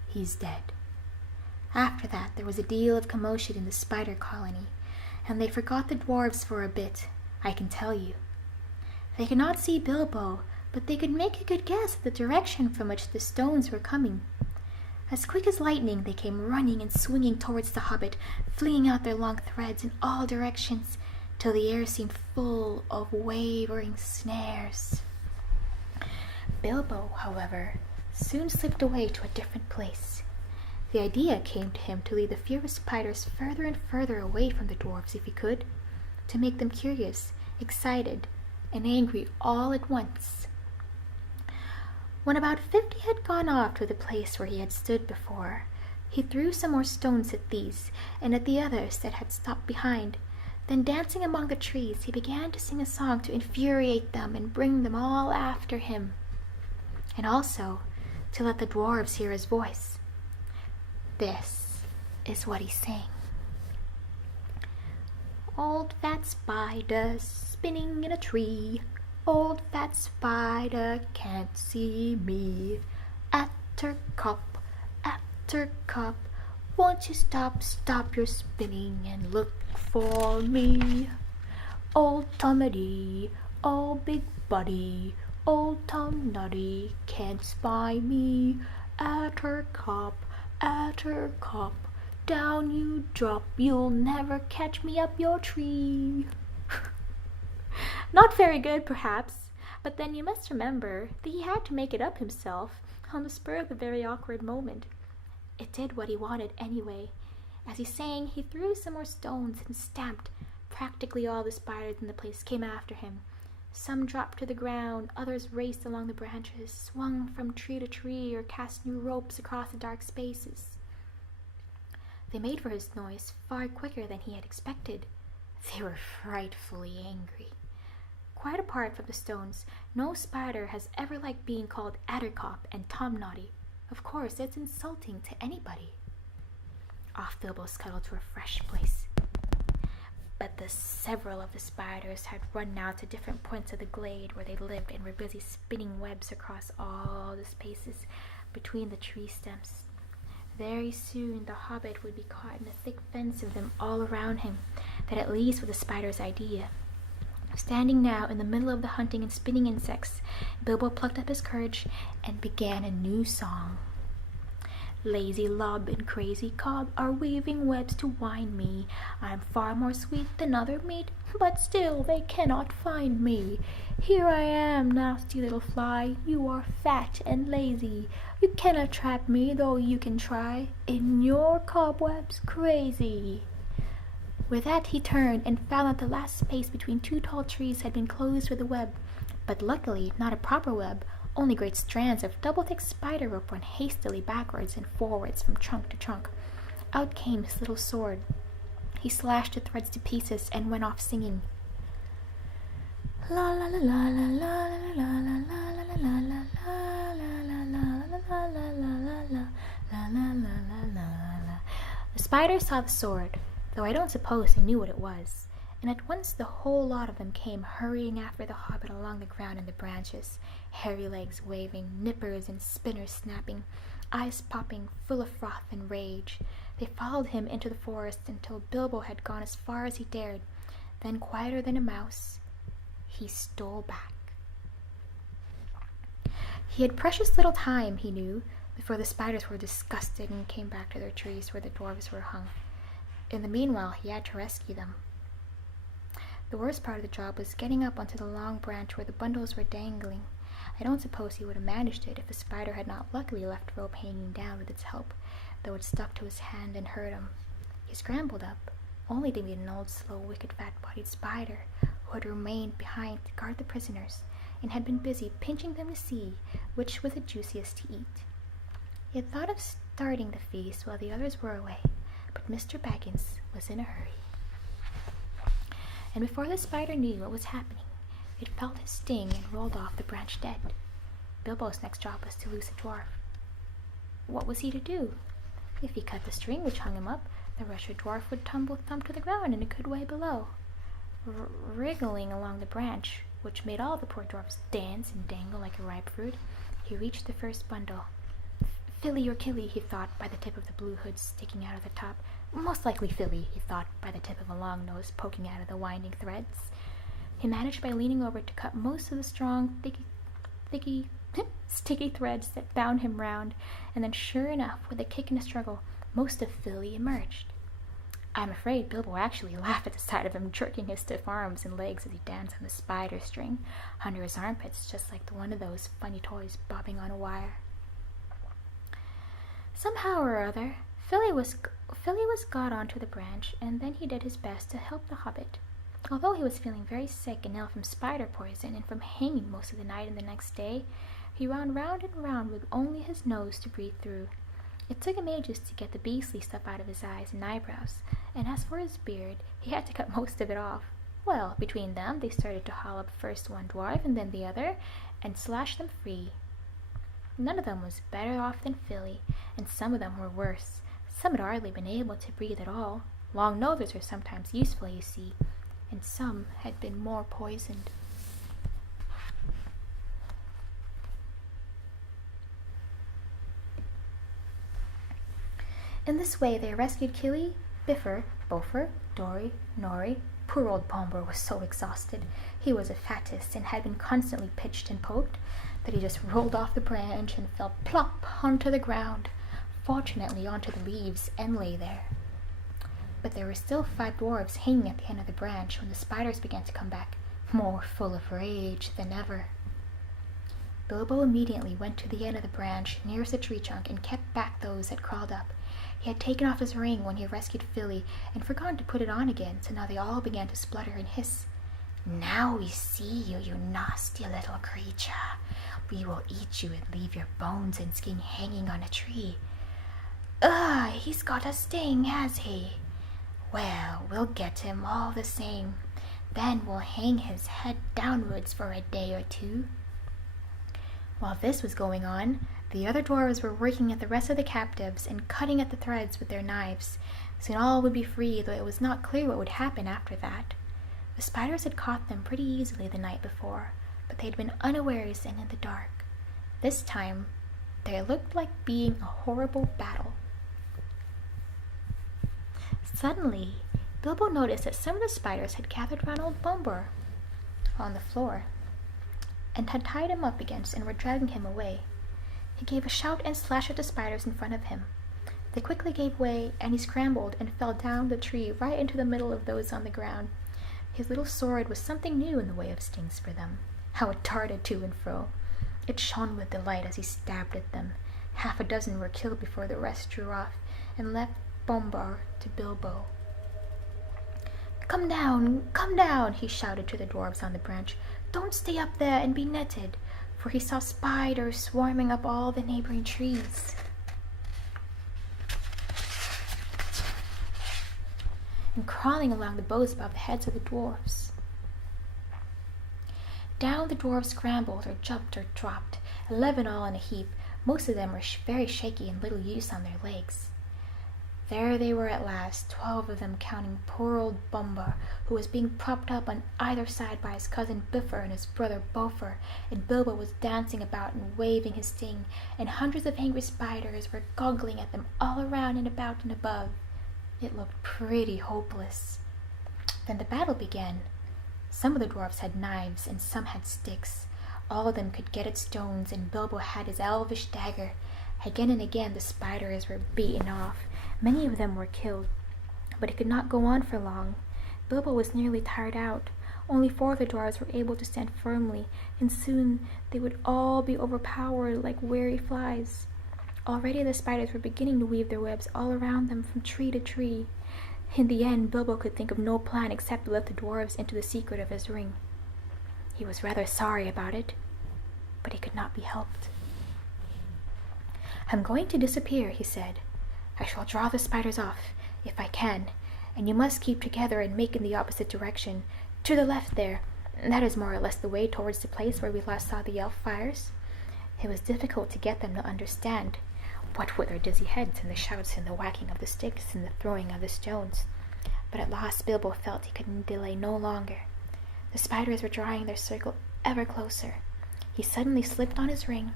He's dead. After that, there was a deal of commotion in the spider colony, and they forgot the dwarves for a bit, I can tell you. They could not see Bilbo, but they could make a good guess at the direction from which the stones were coming. As quick as lightning, they came running and swinging towards the hobbit, flinging out their long threads in all directions. till the air seemed full of wavering snares. Bilbo, however, soon slipped away to a different place. The idea came to him to lead the furious spiders further and further away from the dwarfs if he could, to make them curious, excited, and angry all at once. When about 50 had gone off to the place where he had stood before, he threw some more stones at these and at the others that had stopped behind. Then, dancing among the trees, he began to sing a song to infuriate them and bring them all after him, and also to let the dwarves hear his voice. This is what he sang. Old fat spider spinning in a tree, old fat spider can't see me. Attercup, Attercup, won't you stop your spinning and look for me? Old Tommy, old big buddy, old Tom Nutty can't spy me. Attercup, Attercup, down you drop, you'll never catch me up your tree. Not very good, perhaps, but then you must remember that he had to make it up himself on the spur of the very awkward moment. It did what he wanted anyway. As he sang, he threw some more stones and stamped. Practically all the spiders in the place came after him. Some dropped to the ground, others raced along the branches, swung from tree to tree, or cast new ropes across the dark spaces. They made for his noise far quicker than he had expected. They were frightfully angry. Quite apart from the stones, no spider has ever liked being called Attercup and Tom Noddy. Of course, it's insulting to anybody. Off Bilbo scuttled to a fresh place. But several of the spiders had run now to different points of the glade where they lived and were busy spinning webs across all the spaces between the tree stems. Very soon the Hobbit would be caught in a thick fence of them all around him. That at least was the spider's idea. Standing now in the middle of the hunting and spinning insects, Bilbo plucked up his courage and began a new song. Lazy Lob and Crazy Cob are weaving webs to wind me. I'm far more sweet than other meat, but still they cannot find me. Here I am, nasty little fly, you are fat and lazy. You cannot trap me, though you can try, in your cobwebs crazy. With that he turned and found that the last space between two tall trees had been closed with a web, but luckily not a proper web, only great strands of double-thick spider rope run hastily backwards and forwards from trunk to trunk. Out came his little sword. He slashed the threads to pieces and went off singing. La la la la la la la la la la la la la. The spider saw the sword, though I don't suppose he knew what it was, and at once the whole lot of them came hurrying after the Hobbit along the ground and the branches, hairy legs waving, nippers and spinners snapping, eyes popping, full of froth and rage. They followed him into the forest until Bilbo had gone as far as he dared. Then, quieter than a mouse, he stole back. He had precious little time, he knew, before the spiders were disgusted and came back to their trees where the dwarves were hung. In the meanwhile, he had to rescue them. The worst part of the job was getting up onto the long branch where the bundles were dangling. I don't suppose he would have managed it if the spider had not luckily left rope hanging down with its help, though it stuck to his hand and hurt him. He scrambled up, only to meet an old, slow, wicked, fat-bodied spider who had remained behind to guard the prisoners and had been busy pinching them to see which was the juiciest to eat. He had thought of starting the feast while the others were away, but Mr. Baggins was in a hurry. And before the spider knew what was happening, it felt his sting and rolled off the branch dead. Bilbo's next job was to loose the dwarf. What was he to do? If he cut the string which hung him up, the wretched dwarf would tumble thump to the ground in a good way below. Wriggling along the branch, which made all the poor dwarfs dance and dangle like a ripe fruit, he reached the first bundle. Filly or Killy, he thought, by the tip of the blue hood sticking out of the top. Most likely Filly, he thought, by the tip of a long nose poking out of the winding threads. He managed by leaning over to cut most of the strong, sticky threads that bound him round, and then, sure enough, with a kick and a struggle, most of Filly emerged. I'm afraid Bilbo actually laughed at the sight of him jerking his stiff arms and legs as he danced on the spider string under his armpits, just like one of those funny toys bobbing on a wire. Somehow or other, Philly was got onto the branch, and then he did his best to help the hobbit. Although he was feeling very sick and ill from spider poison and from hanging most of the night and the next day, he ran round and round with only his nose to breathe through. It took him ages to get the beastly stuff out of his eyes and eyebrows, and as for his beard, he had to cut most of it off. Well, between them, they started to haul up first one dwarf and then the other, and slash them free. None of them was better off than Philly, and some of them were worse. Some had hardly been able to breathe at all. Long noses are sometimes useful, you see, and some had been more poisoned. In this way they rescued Killy, Bifur, Bofer, Dory, Nori. Poor old Bomber was so exhausted. He was a fattest and had been constantly pitched and poked that he just rolled off the branch and fell plop onto the ground, fortunately onto the leaves, and lay there. But there were still 5 dwarves hanging at the end of the branch when the spiders began to come back, more full of rage than ever. Bilbo immediately went to the end of the branch nearest the tree trunk and kept back those that crawled up. He had taken off his ring when he rescued Philly and forgotten to put it on again, so now they all began to splutter and hiss. "Now we see you, you nasty little creature. We will eat you and leave your bones and skin hanging on a tree. Ugh, he's got a sting, has he? Well, we'll get him all the same. Then we'll hang his head downwards for a day or 2. While this was going on, the other dwarves were working at the rest of the captives and cutting at the threads with their knives. Soon all would be free, though it was not clear what would happen after that. The spiders had caught them pretty easily the night before, but they had been unawares and in the dark. This time, there looked like being a horrible battle. Suddenly, Bilbo noticed that some of the spiders had gathered round old Bumber on the floor and had tied him up against and were dragging him away. He gave a shout and slashed at the spiders in front of him. They quickly gave way, and he scrambled and fell down the tree right into the middle of those on the ground. His little sword was something new in the way of stings for them. How it darted to and fro! It shone with delight as he stabbed at them. 6 were killed before the rest drew off, and left Bombur to Bilbo. Come down, he shouted to the dwarves on the branch. Don't stay up there and be netted, for he saw spiders swarming up all the neighboring trees. And crawling along the boughs above the heads of the dwarves. Down the dwarves scrambled or jumped or dropped, 11 all in a heap. Most of them were very shaky and little use on their legs. There they were at last, 12 of them counting poor old Bumber, who was being propped up on either side by his cousin Bifur and his brother Bofer, and Bilbo was dancing about and waving his sting, and hundreds of angry spiders were goggling at them all around and about and above. It looked pretty hopeless. Then the battle began. Some of the dwarfs had knives and some had sticks. All of them could get at stones, and Bilbo had his elvish dagger. Again and again the spiders were beaten off. Many of them were killed, but it could not go on for long. Bilbo was nearly tired out. Only 4 of the dwarves were able to stand firmly, and soon they would all be overpowered like weary flies. Already the spiders were beginning to weave their webs all around them from tree to tree. In the end, Bilbo could think of no plan except to let the dwarves into the secret of his ring. He was rather sorry about it, but it could not be helped. I'm going to disappear, he said. I shall draw the spiders off, if I can, and you must keep together and make in the opposite direction. To the left there. That is more or less the way towards the place where we last saw the elf fires. It was difficult to get them to understand. What with their dizzy heads and the shouts and the whacking of the sticks and the throwing of the stones. But at last Bilbo felt he could delay no longer. The spiders were drawing their circle ever closer. He suddenly slipped on his ring,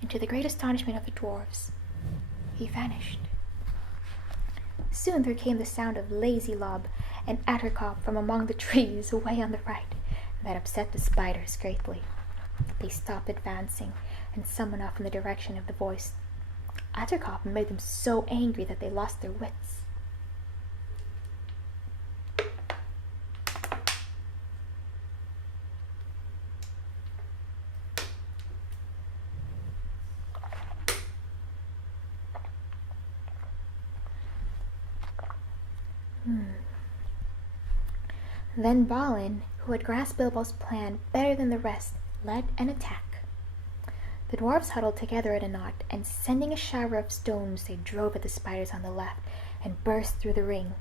and to the great astonishment of the dwarves, he vanished. Soon there came the sound of Lazy Lob and Attercop from among the trees away on the right. That upset the spiders greatly. They stopped advancing and summoned off in the direction of the voice. — Attercop made them so angry that they lost their wits. Then Balin, who had grasped Bilbo's plan better than the rest, led an attack. The dwarves huddled together in a knot, and sending a shower of stones, they drove at the spiders on the left and burst through the ring.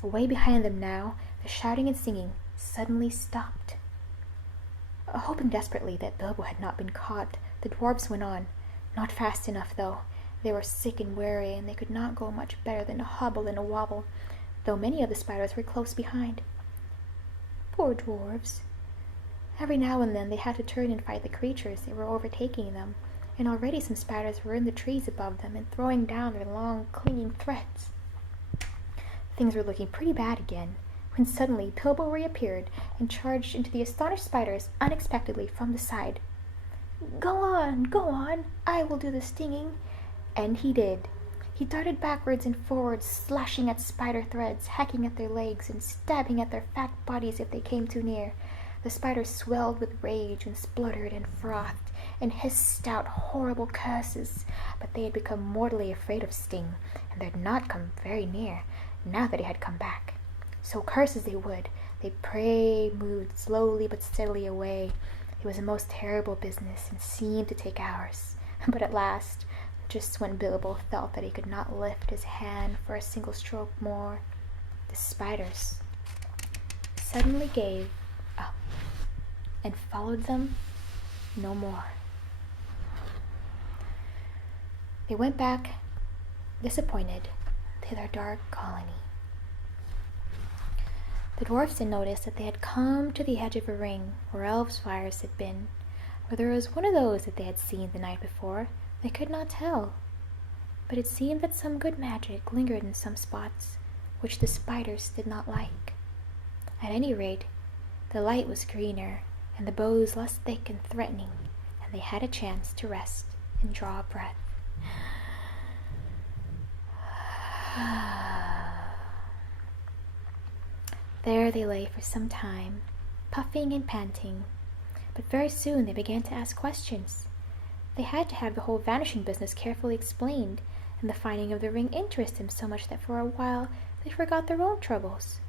Away behind them now, the shouting and singing suddenly stopped. Hoping desperately that Bilbo had not been caught, the dwarves went on. Not fast enough, though. They were sick and weary, and they could not go much better than a hobble and a wobble, though many of the spiders were close behind. Poor dwarves. Every now and then they had to turn and fight the creatures that were overtaking them, and already some spiders were in the trees above them and throwing down their long, clinging threads. Things were looking pretty bad again, when suddenly Bilbo reappeared and charged into the astonished spiders unexpectedly from the side. Go on, I will do the stinging." And he did. He darted backwards and forwards, slashing at spider threads, hacking at their legs, and stabbing at their fat bodies if they came too near. The spiders swelled with rage and spluttered and frothed and hissed out horrible curses, but they had become mortally afraid of Sting, and dared not come very near, now that he had come back. So curse as they would, the prey moved slowly but steadily away. It was a most terrible business, and seemed to take hours. But at last, just when Bilbo felt that he could not lift his hand for a single stroke more, the spiders suddenly gave up and followed them no more. They went back, disappointed, to their dark colony. The dwarfs had noticed that they had come to the edge of a ring where elves' fires had been, whether it was one of those that they had seen the night before. They could not tell, but it seemed that some good magic lingered in some spots, which the spiders did not like. At any rate, the light was greener, and the boughs less thick and threatening, and they had a chance to rest and draw a breath. There they lay for some time, puffing and panting, but very soon they began to ask questions. They had to have the whole vanishing business carefully explained, and the finding of the ring interested them so much that for a while they forgot their own troubles.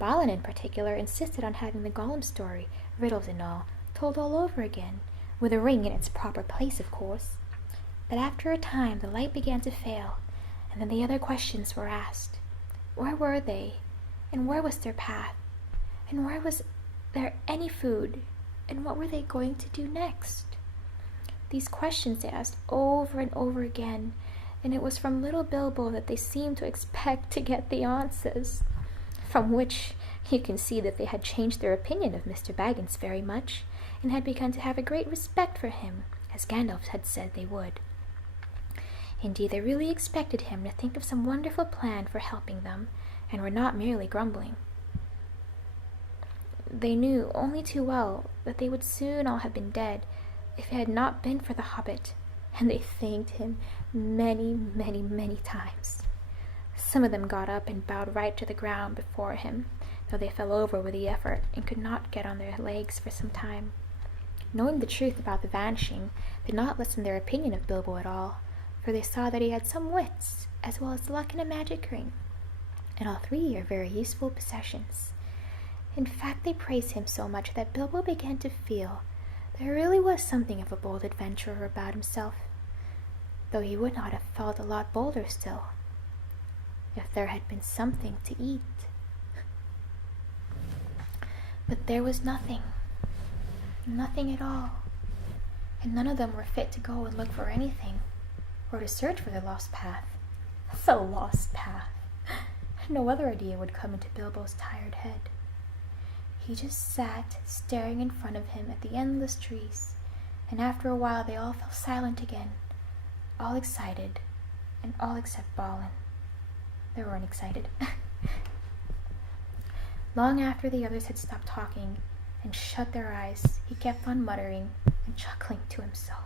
Balin in particular insisted on having the Gollum story, riddles and all, told all over again, with the ring in its proper place, of course. But after a time the light began to fail, and then the other questions were asked. Where were they? And where was their path? And where was there any food? And what were they going to do next? These questions they asked over and over again, and it was from little Bilbo that they seemed to expect to get the answers, from which you can see that they had changed their opinion of Mr. Baggins very much, and had begun to have a great respect for him, as Gandalf had said they would. Indeed, they really expected him to think of some wonderful plan for helping them, and were not merely grumbling. They knew only too well that they would soon all have been dead if it had not been for the Hobbit, and they thanked him many, many, many times. Some of them got up and bowed right to the ground before him, though they fell over with the effort and could not get on their legs for some time. Knowing the truth about the vanishing did not lessen their opinion of Bilbo at all, for they saw that he had some wits, as well as luck and a magic ring, and all three are very useful possessions. In fact, they praised him so much that Bilbo began to feel there really was something of a bold adventurer about himself, though he would not have felt a lot bolder still if there had been something to eat. But there was nothing at all, and none of them were fit to go and look for anything, or to search for the lost path. The lost path! No other idea would come into Bilbo's tired head. He just sat staring in front of him at the endless trees, and after a while they all fell silent again, all excited, and all except Balin. They weren't excited. Long after the others had stopped talking and shut their eyes, he kept on muttering and chuckling to himself.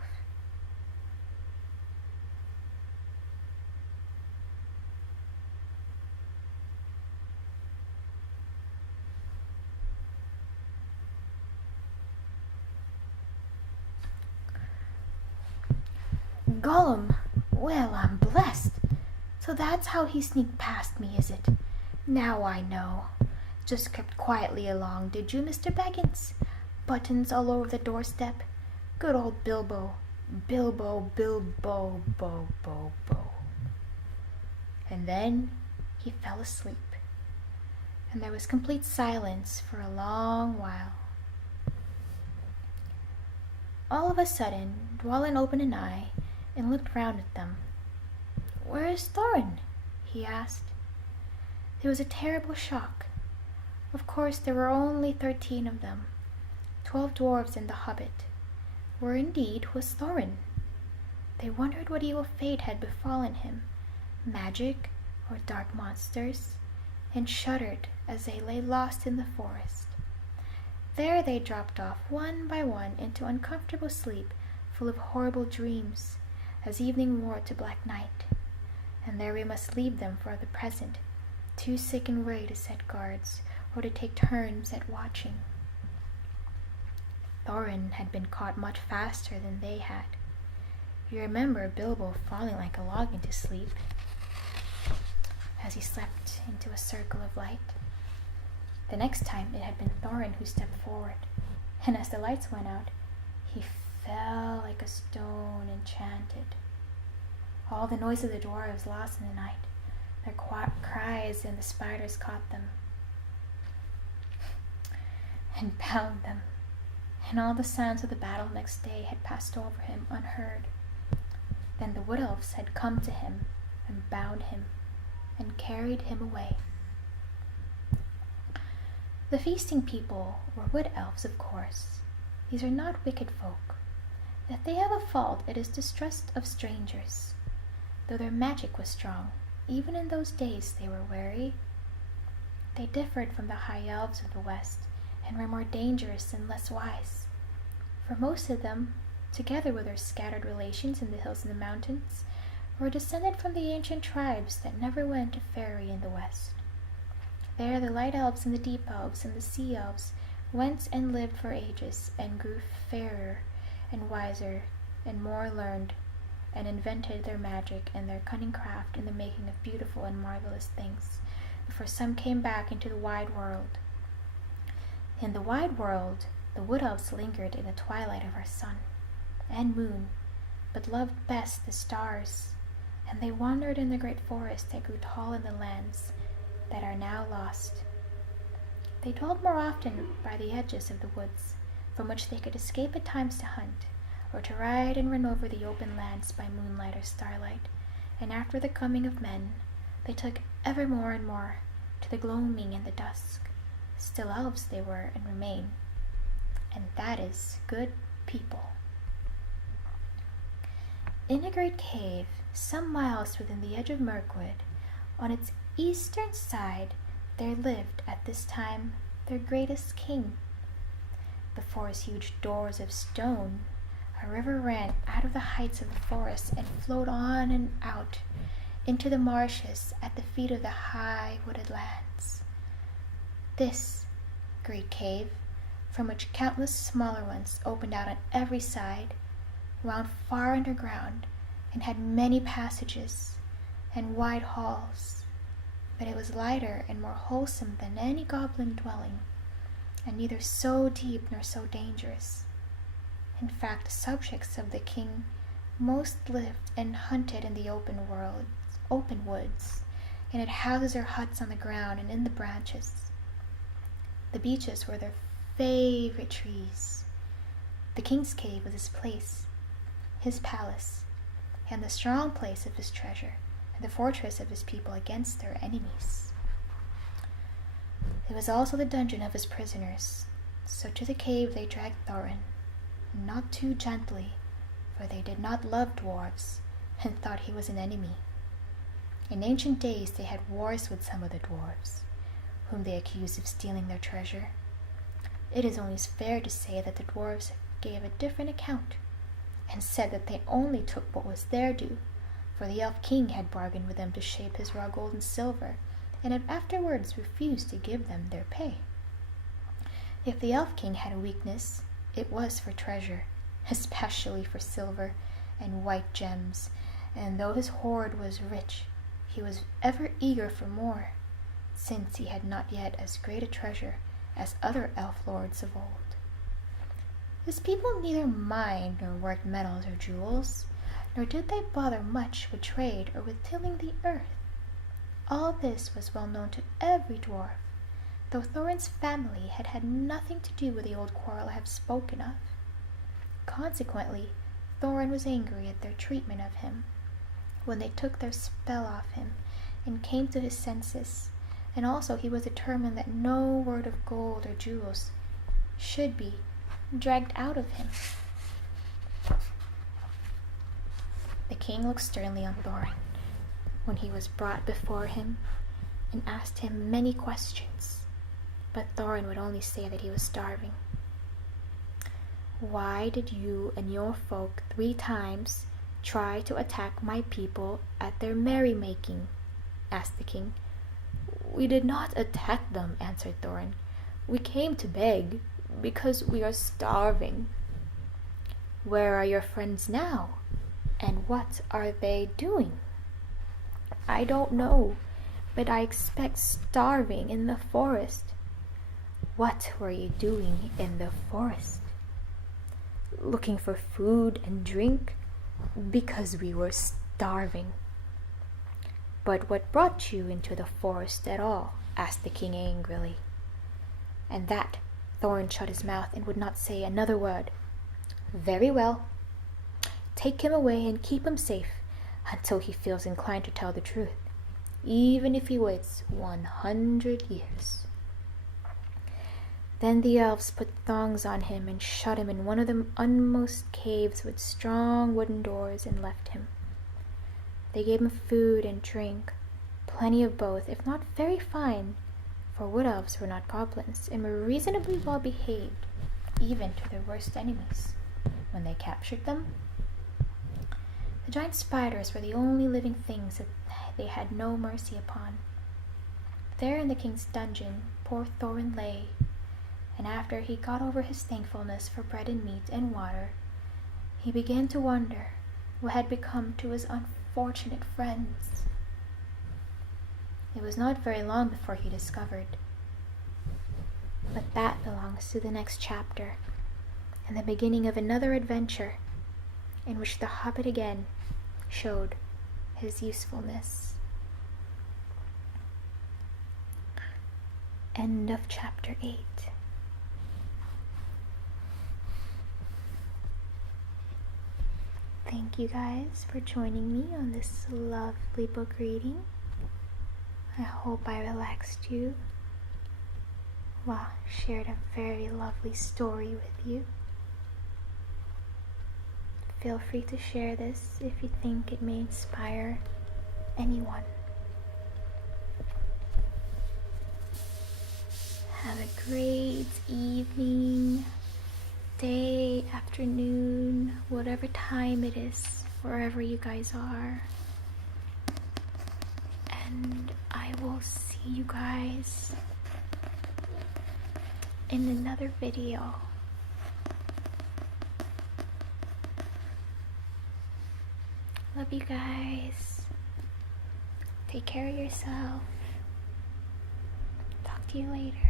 Gollum! Well, I'm blessed. So that's how he sneaked past me, is it? Now I know. Just crept quietly along, did you, Mr. Baggins? Buttons all over the doorstep. Good old Bilbo. Bilbo, Bilbo, bo, bo, bo. And then he fell asleep, and there was complete silence for a long while. All of a sudden, Dwalin opened an eye and looked round at them. "Where is Thorin?" he asked. It was a terrible shock. Of course, there were only 13 of them. 12 dwarves and the Hobbit. Where indeed was Thorin? They wondered what evil fate had befallen him, magic or dark monsters, and shuddered as they lay lost in the forest. There they dropped off one by one into uncomfortable sleep full of horrible dreams as evening wore to black night, and there we must leave them for the present, too sick and weary to set guards or to take turns at watching. Thorin had been caught much faster than they had. You remember Bilbo falling like a log into sleep as he slept into a circle of light. The next time it had been Thorin who stepped forward, and as the lights went out, he fell like a stone enchanted. All the noise of the dwarves lost in the night. Their cries and the spiders caught them and bound them, and all the sounds of the battle next day had passed over him unheard. Then the wood elves had come to him and bound him and carried him away. The feasting people were wood elves, of course. These are not wicked folk. If they have a fault, it is distrust of strangers. Though their magic was strong, even in those days they were wary. They differed from the high elves of the West, and were more dangerous and less wise. For most of them, together with their scattered relations in the hills and the mountains, were descended from the ancient tribes that never went to ferry in the West. There the light elves and the deep elves and the sea elves went and lived for ages, and grew fairer and wiser and more learned, and invented their magic and their cunning craft in the making of beautiful and marvelous things, before some came back into the wide world. In the wide world, the wood elves lingered in the twilight of our sun and moon, but loved best the stars, and they wandered in the great forest that grew tall in the lands that are now lost. They dwelled more often by the edges of the woods, from which they could escape at times to hunt, or to ride and run over the open lands by moonlight or starlight, and after the coming of men, they took ever more and more to the gloaming and the dusk. Still elves they were and remain, and that is good people. In a great cave, some miles within the edge of Mirkwood, on its eastern side, there lived at this time their greatest king. Before his huge doors of stone, a river ran out of the heights of the forest and flowed on and out into the marshes at the feet of the high wooded lands. This great cave, from which countless smaller ones opened out on every side, wound far underground and had many passages and wide halls, but it was lighter and more wholesome than any goblin dwelling, and neither so deep nor so dangerous. In fact, subjects of the king most lived and hunted in the open woods, and had houses or huts on the ground and in the branches. The beeches were their favorite trees. The king's cave was his place, his palace, and the strong place of his treasure, and the fortress of his people against their enemies. It was also the dungeon of his prisoners, so to the cave they dragged Thorin, not too gently, for they did not love dwarves, and thought he was an enemy. In ancient days they had wars with some of the dwarves, whom they accused of stealing their treasure. It is only fair to say that the dwarves gave a different account, and said that they only took what was their due, for the elf king had bargained with them to shape his raw gold and silver, and had afterwards refused to give them their pay. If the elf king had a weakness, it was for treasure, especially for silver and white gems, and though his hoard was rich, he was ever eager for more, since he had not yet as great a treasure as other elf lords of old. His people neither mined nor worked metals or jewels, nor did they bother much with trade or with tilling the earth. All this was well known to every dwarf, though Thorin's family had had nothing to do with the old quarrel I have spoken of. Consequently, Thorin was angry at their treatment of him, when they took their spell off him and came to his senses, and also he was determined that no word of gold or jewels should be dragged out of him. The king looked sternly on Thorin when he was brought before him and asked him many questions, but Thorin would only say that he was starving. "Why did you and your folk 3 times try to attack my people at their merrymaking?" asked the king. "We did not attack them," answered Thorin. "We came to beg, because we are starving." "Where are your friends now, and what are they doing?" "I don't know, but I expect starving in the forest." "What were you doing in the forest?" "Looking for food and drink, because we were starving." "But what brought you into the forest at all?" asked the king angrily. And that Thorin shut his mouth and would not say another word. "Very well. Take him away and keep him safe until he feels inclined to tell the truth, even if he waits 100 years. Then the elves put thongs on him and shut him in one of the inmost caves with strong wooden doors and left him. They gave him food and drink, plenty of both, if not very fine, for wood elves were not goblins and were reasonably well behaved, even to their worst enemies, when they captured them. The giant spiders were the only living things that they had no mercy upon. There in the king's dungeon poor Thorin lay, and after he got over his thankfulness for bread and meat and water, he began to wonder what had become to his unfortunate friends. It was not very long before he discovered. But that belongs to the next chapter, and the beginning of another adventure, in which the Hobbit again showed his usefulness. End of chapter 8. Thank you guys for joining me on this lovely book reading. I hope I relaxed you while shared a very lovely story with you. Feel free to share this if you think it may inspire anyone. Have a great evening, day, afternoon, whatever time it is, wherever you guys are. And I will see you guys in another video. Love you guys. Take care of yourself. Talk to you later.